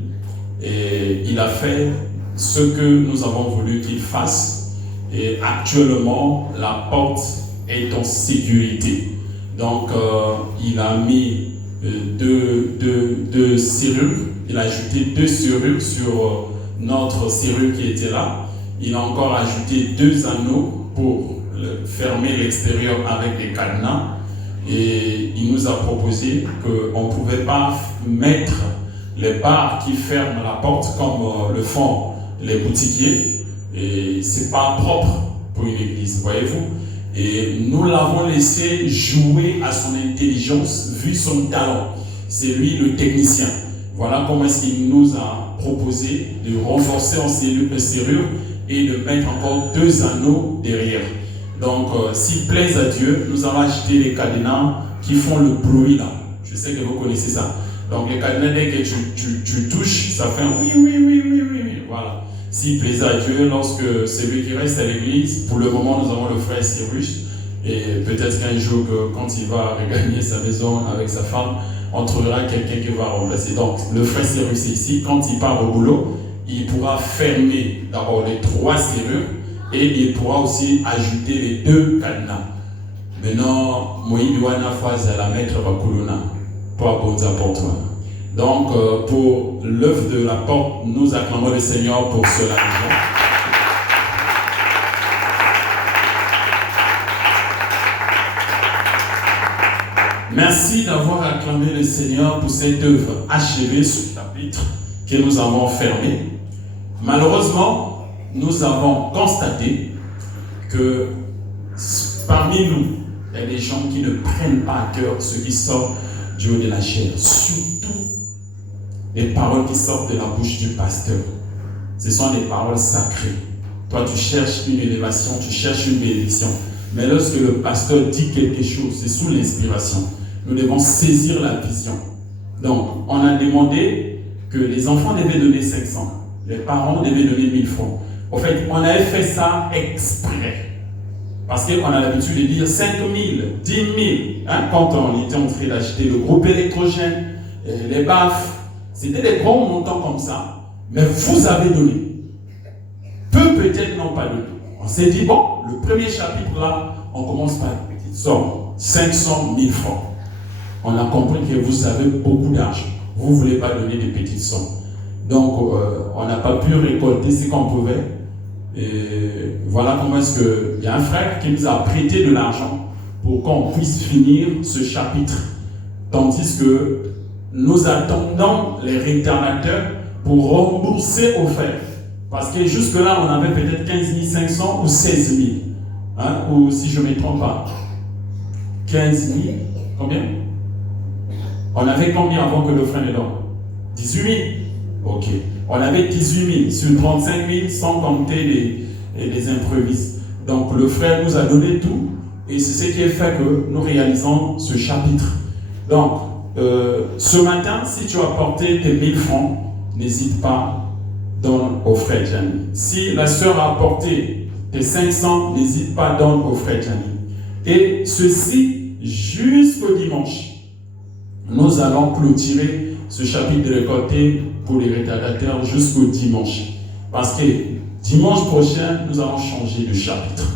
et il a fait ce que nous avons voulu qu'il fasse. Et actuellement, la porte est en sécurité. Donc, il a mis deux serrures. Il a ajouté 2 serrures sur notre serrure qui était là. Il a encore ajouté 2 anneaux pour fermer l'extérieur avec des cadenas. Et il nous a proposé qu'on ne pouvait pas mettre les barres qui ferment la porte comme le font les boutiquiers. Et ce n'est pas propre pour une église, voyez-vous. Et nous l'avons laissé jouer à son intelligence, vu son talent. C'est lui le technicien. Voilà comment est-ce qu'il nous a proposé de renforcer en serrure et de mettre encore 2 anneaux derrière. Donc, s'il plaise à Dieu, nous allons acheter les cadenas qui font le bruit là. Je sais que vous connaissez ça. Donc, les cadenas, dès que tu touches, ça fait un oui. Voilà. S'il plaise à Dieu, lorsque celui qui reste à l'église, pour le moment, nous avons le frère Cyrus. Et peut-être qu'un jour, quand il va regagner sa maison avec sa femme, on trouvera quelqu'un qui va remplacer. Donc, le frère Cyrus est ici. Quand il part au boulot, il pourra fermer d'abord les 3 serrures et il pourra aussi ajouter les 2 cadenas. Maintenant, Moïse doit la mettre à Kuluna pour apporter pour toi. Donc, pour l'œuvre de la porte, nous acclamons le Seigneur pour cela. Merci d'avoir acclamé le Seigneur pour cette œuvre achevée, ce chapitre que nous avons fermé. Malheureusement, nous avons constaté que parmi nous, il y a des gens qui ne prennent pas à cœur ce qui sort du haut de la chair, surtout les paroles qui sortent de la bouche du pasteur. Ce sont des paroles sacrées. Toi, tu cherches une élévation, tu cherches une bénédiction. Mais lorsque le pasteur dit quelque chose, c'est sous l'inspiration. Nous devons saisir la vision. Donc, on a demandé que les enfants devaient donner 500. Les parents devaient donner 1000 francs. En fait, on avait fait ça exprès. Parce qu'on a l'habitude de dire 5 000, 10 000. Hein, quand on était en train d'acheter le groupe électrogène, les baffes, c'était des grands montants comme ça. Mais vous avez donné. Peu peut-être n'ont pas donné. On s'est dit, bon, le premier chapitre là, on commence par une petite somme. 500 000 francs. On a compris que vous avez beaucoup d'argent. Vous ne voulez pas donner des petites sommes. Donc, on n'a pas pu récolter ce qu'on pouvait. Et voilà comment est-ce qu'il y a un frère qui nous a prêté de l'argent pour qu'on puisse finir ce chapitre. Tandis que nous attendons les rétardataires pour rembourser aux frères. Parce que jusque-là, on avait peut-être 15 500 ou 16 000. Hein, ou si je ne me trompe pas. 15 000. Combien? On avait combien avant que le frère ne donne? 18 000. Ok. On avait 18 000 sur 35 000 sans compter les improvises. Donc le frère nous a donné tout Et c'est ce qui est fait que nous réalisons ce chapitre. Donc, ce matin, si tu as apporté tes 1000 francs, n'hésite pas, donne au frère Gianni. Si la sœur a apporté tes 500, n'hésite pas, donne au frère Gianni. Et ceci, jusqu'au dimanche, nous allons clôturer ce chapitre de récolté pour les retardataires jusqu'au dimanche. Parce que dimanche prochain, nous allons changer de chapitre.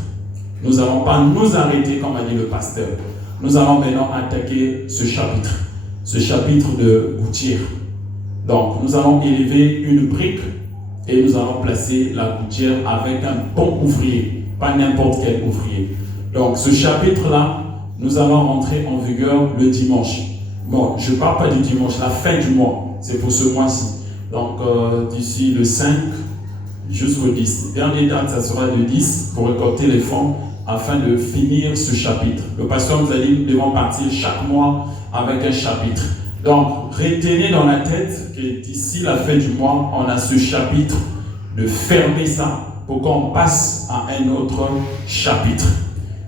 Nous n'allons pas nous arrêter, comme a dit le pasteur. Nous allons maintenant attaquer ce chapitre de gouttière. Donc, nous allons élever une brique et nous allons placer la gouttière avec un bon ouvrier, pas n'importe quel ouvrier. Donc, ce chapitre-là, nous allons rentrer en vigueur le dimanche. Bon, je ne parle pas du dimanche, la fin du mois, c'est pour ce mois-ci. Donc, d'ici le 5 jusqu'au 10. Dernière date, ça sera le 10 pour récolter les fonds afin de finir ce chapitre. Le pasteur nous a dit que nous devons partir chaque mois avec un chapitre. Donc, retenez dans la tête que d'ici la fin du mois, on a ce chapitre, de fermer ça pour qu'on passe à un autre chapitre.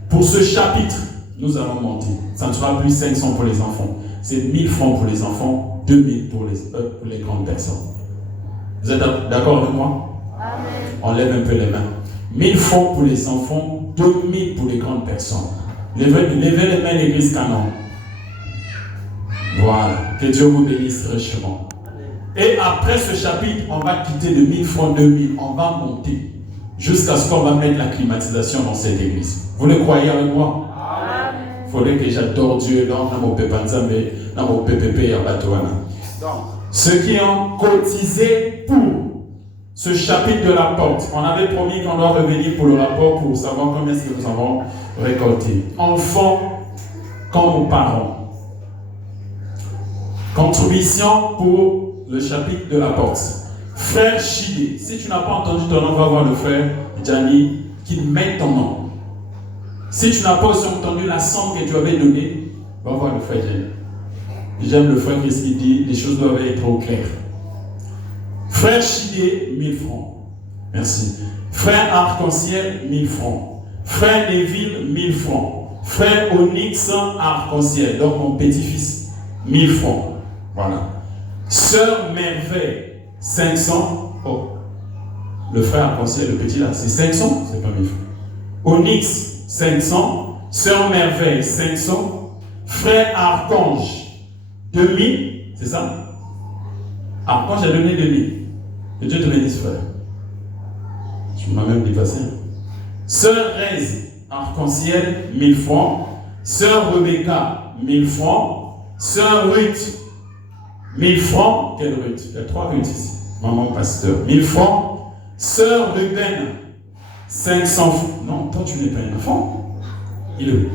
Pour ce chapitre, nous allons monter. Ça ne sera plus 500 pour les enfants. C'est 1000 francs pour les enfants, 2000 pour les grandes personnes. Vous êtes d'accord avec moi? Amen. On lève un peu les mains. 1000 francs pour les enfants, 2000 pour les grandes personnes. Levez les mains, l'église Canon. Voilà. Que Dieu vous bénisse richement. Et après ce chapitre, on va quitter de 1000 francs, 2000. On va monter jusqu'à ce qu'on va mettre la climatisation dans cette église. Vous le croyez avec moi? Il faudrait que j'adore Dieu dans mon PPP et Abatouana. Donc, ceux qui ont cotisé pour ce chapitre de la porte, on avait promis qu'on doit revenir pour le rapport pour savoir combien est-ce que nous avons récolté. Enfants comme parents. Contribution pour le chapitre de la porte. Frère Chidé, si tu n'as pas entendu ton nom, va voir le frère Gianni qui met ton nom. Si tu n'as pas aussi entendu la somme que tu avais donnée, va voir le frère Gianni. J'aime le frère qu'est-ce qu'il dit, les choses doivent être trop claires. Frère Chidé, 1000 francs. Merci. Frère Arc-en-Ciel, 1000 francs. Frère Neville, 1000 francs. Frère Onyx, Arc-en-Ciel, donc mon petit-fils, 1000 francs. Voilà. Sœur Merveille, 500. Oh, le frère Arc-en-Ciel, le petit là, c'est 500, c'est pas 1000 francs. Onyx, 500. Sœur Merveille, 500. Frère Archange, 2000, c'est ça? Archange a donné 2000. Que Dieu te bénisse, frère. Tu m'as même dépassé. Sœur Rez, Arc-en-Ciel, 1000 francs. Sœur Rebecca, 1000 francs. Sœur Ruth, 1000 francs. Quelle Ruth? Il y a 3 Ruth ici. Maman pasteur, 1000 francs. Sœur Ruben, 500 francs. Non, toi tu n'es pas un enfant. Il est.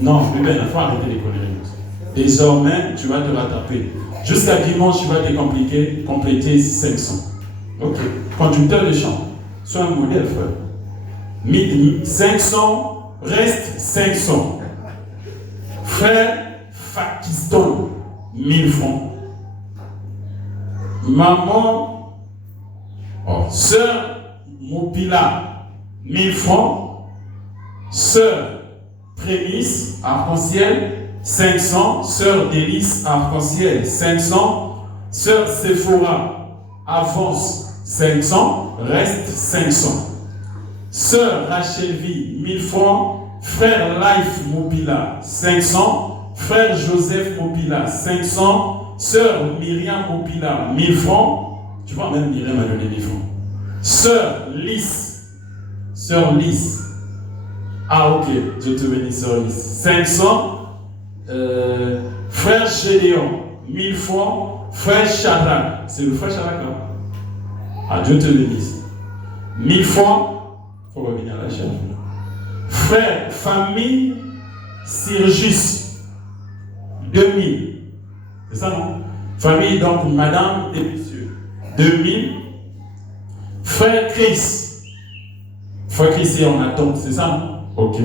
Non, Ruben, il faut arrêter les conneries. Désormais, tu vas te rattraper. Jusqu'à dimanche, tu vas te compléter 500. Ok. Conducteur de chant. Sois un modèle, frère. 500, reste 500. Frère Fakiston, 1000 francs. Maman, sœur Mopila, 1000 francs. Sœur Prémisse, Arc-en-Ciel, 500. Sœur Délice, Arc-en-Ciel, 500. Sœur Sephora, avance 500, reste 500. Sœur Rachel Vie, 1000 francs. Frère Life Mopila, 500. Frère Joseph Mopila, 500. Sœur Myriam Mopila, 1000 francs. Tu vois, même Myriam m'a donné 1000 francs. Sœur Lys. Sœur Lys. Ah, ok, Dieu te bénisse, Sœur Lys. 500. Frère Gédéon, 1000 francs. Frère Shadrach. C'est le frère Shadrach, là. Ah, Dieu te bénisse. 1000 francs. Il faut revenir à la chaîne. Frère, famille, Sirjus, 2000. C'est ça, non? Famille, donc, madame et monsieur, 2000. Frère Chris. Frère Chris est en attente, c'est ça, non? Ok.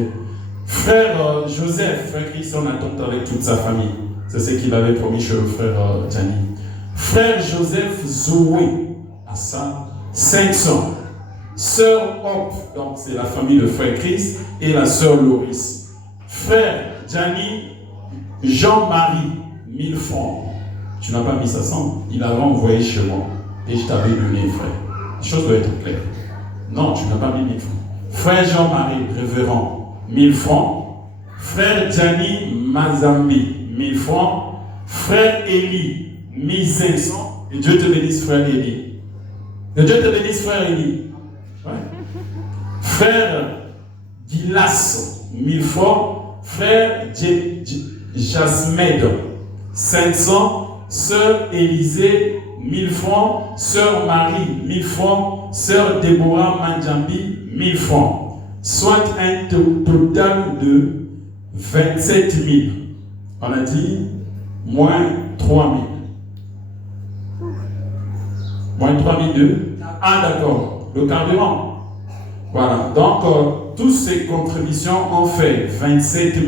Frère Joseph, frère Chris est en attente avec toute sa famille. C'est ce qu'il avait promis chez le frère Gianni. Frère Joseph Zoé, à ça, 500. Sœur Hope, donc c'est la famille de frère Chris, et la sœur Loris. Frère Gianni Jean-Marie, 1000 francs. Tu n'as pas mis ça sans, il avait envoyé chez moi et je t'avais donné, frère. Les choses doivent être claires. Non, tu n'as pas mis 1000 francs. Frère Jean-Marie, révérend, 1000 francs. Frère Gianni Mazambi, 1000 francs. Frère Élie, 1500. Et Dieu te bénisse, frère Élie. Que Dieu te bénisse, frère Élie. Ouais. Frère Gilas, 1000 francs. Frère Jasmed, 500. Sœur Élisée, 1000 francs. Sœur Marie, 1000 francs. Sœur Déborah Mandjambi, 1000 francs. Soit un total de 27 000. On a dit moins 3 000. Moins 3 002. Ah d'accord, le carburant. Voilà, donc toutes ces contributions ont fait 27 000.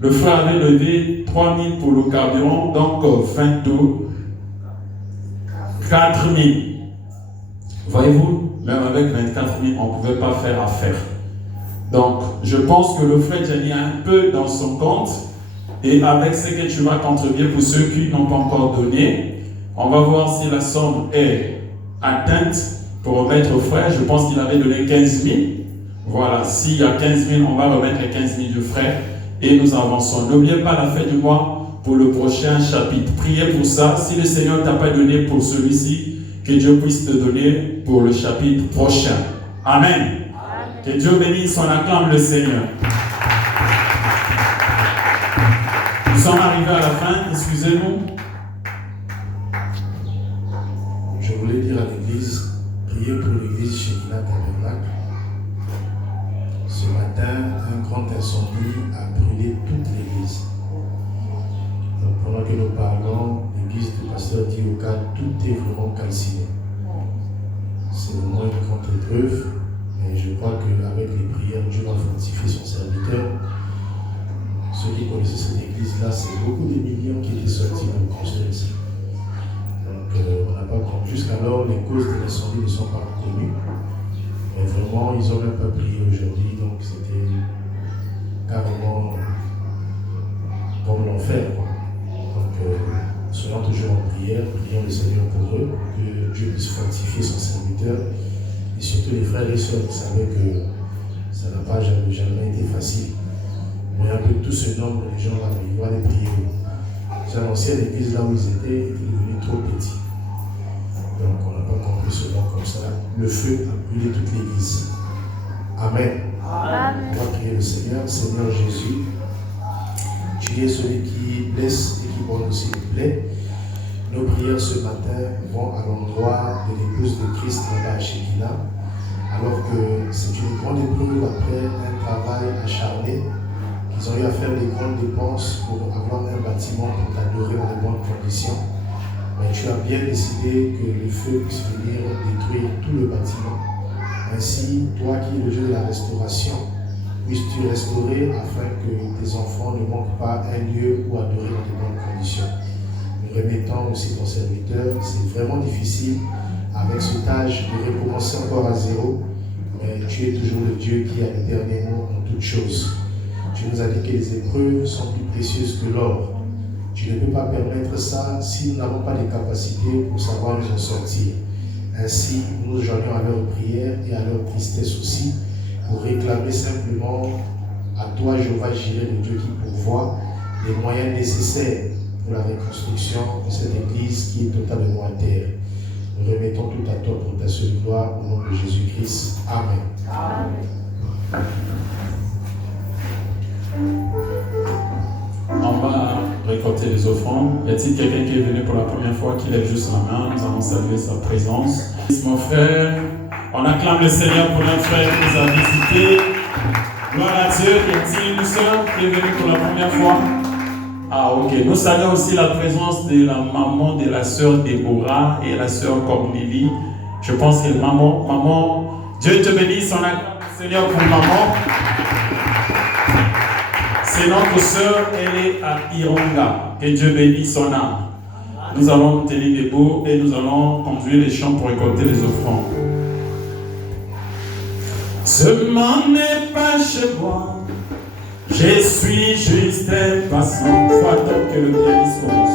Le frère avait levé 3 000 pour le carburant, donc 24 000. Voyez-vous, même avec 24 000, on ne pouvait pas faire affaire. Donc, je pense que le frère Gianni a un peu dans son compte, et avec ce que tu vas contribuer pour ceux qui n'ont pas encore donné, on va voir si la somme est atteinte pour remettre au frère. Je pense qu'il avait donné 15 000. Voilà, s'il y a 15 000, on va remettre les 15 000 du frère. Et nous avançons. N'oubliez pas la fin du mois pour le prochain chapitre. Priez pour ça. Si le Seigneur ne t'a pas donné pour celui-ci, que Dieu puisse te donner pour le chapitre prochain. Amen. Amen. Que Dieu bénisse, on acclame le Seigneur. Nous sommes arrivés à la fin, excusez-nous. Je voulais dire à l'église, priez pour l'église chez Villa Tabernacle. Ce matin, un grand incendie a brûlé toute l'église. Donc pendant que nous parlons, l'église du pasteur Dioka, tout est vraiment calciné. C'est vraiment une grande épreuve, mais je crois qu'avec les prières, Dieu va fortifier son serviteur. Ceux qui connaissaient cette église-là, c'est beaucoup de millions qui étaient sortis pour construire ici. Donc on n'a pas compris. Jusqu'alors, les causes de l'incendie ne sont pas connues. Mais vraiment, ils n'ont même pas prié aujourd'hui, donc c'était carrément comme l'enfer. Donc, soyons toujours en prière, prions le Seigneur pour eux, que Dieu puisse fortifier son serviteur. Et surtout les frères et sœurs, vous savez que ça n'a pas jamais été facile. Mais un peu tout ce nombre de gens là, ils vont aller prier. C'est l'ancienne église là où ils étaient devenu trop petit. Donc on n'a pas compris cela comme ça. Le feu a brûlé toute l'église. Amen. Amen. On va prier le Seigneur. Seigneur Jésus, tu es celui qui blesse et qui bonne aussi les plaies. Nos prières ce matin vont à l'endroit de l'épouse de Christ là-bas à Shekinah, alors que c'est une grande épreuve après un travail acharné. Ils ont eu à faire des grandes dépenses pour avoir un bâtiment pour t'adorer dans de bonnes conditions. Mais tu as bien décidé que le feu puisse venir détruire tout le bâtiment. Ainsi, toi qui es le Dieu de la restauration, puisses-tu restaurer afin que tes enfants ne manquent pas un lieu où adorer dans de bonnes conditions. Nous remettons aussi ton serviteur. C'est vraiment difficile avec cet âge de recommencer encore à zéro. Mais tu es toujours le Dieu qui a le dernier mot en toutes choses. Tu nous as dit que les épreuves sont plus précieuses que l'or. Tu ne peux pas permettre ça si nous n'avons pas les capacités pour savoir nous en sortir. Ainsi, nous nous joignons à leur prière et à leur tristesse aussi pour réclamer simplement à toi, Jéhovah Jireh, le Dieu qui pourvoit, les moyens nécessaires pour la reconstruction de cette église qui est totalement à terre. Nous remettons tout à toi pour ta seule gloire au nom de Jésus-Christ. Amen. Amen. On va récolter les offrandes. Y a-t-il quelqu'un qui est venu pour la première fois, qui lève juste la main? Nous allons saluer sa présence. Mon frère, on acclame le Seigneur pour un frère qui nous a visité. Gloire à Dieu. Y a-t-il une soeur qui est venue pour la première fois? Ah ok. Nous saluons aussi la présence de la maman de la sœur Déborah et la sœur Cornélie. Je pense que maman, Dieu te bénisse. On acclame le Seigneur pour maman. C'est notre sœur, elle est à Ironga. Que Dieu bénisse son âme. Nous allons nous tenir debout et nous allons conduire les chants pour récolter les offrandes. Seulement n'est pas chez moi. Je suis juste impatient. Faut attendre que le pianiste commence.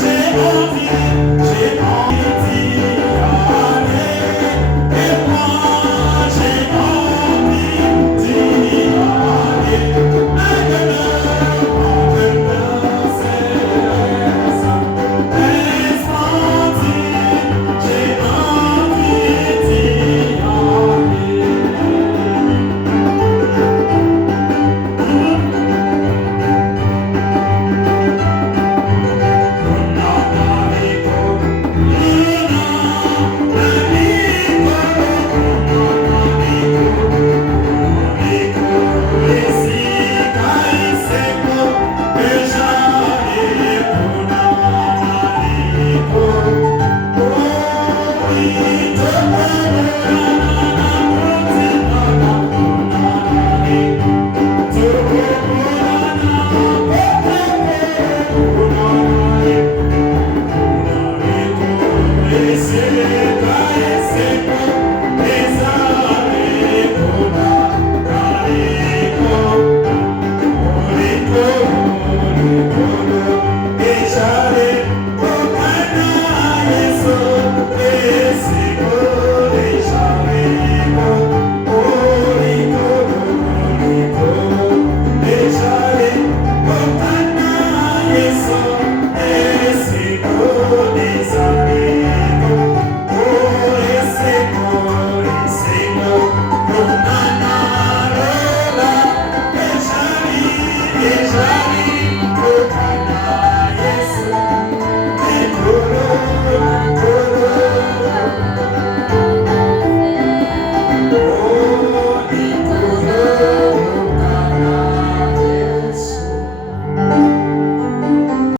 J'ai envie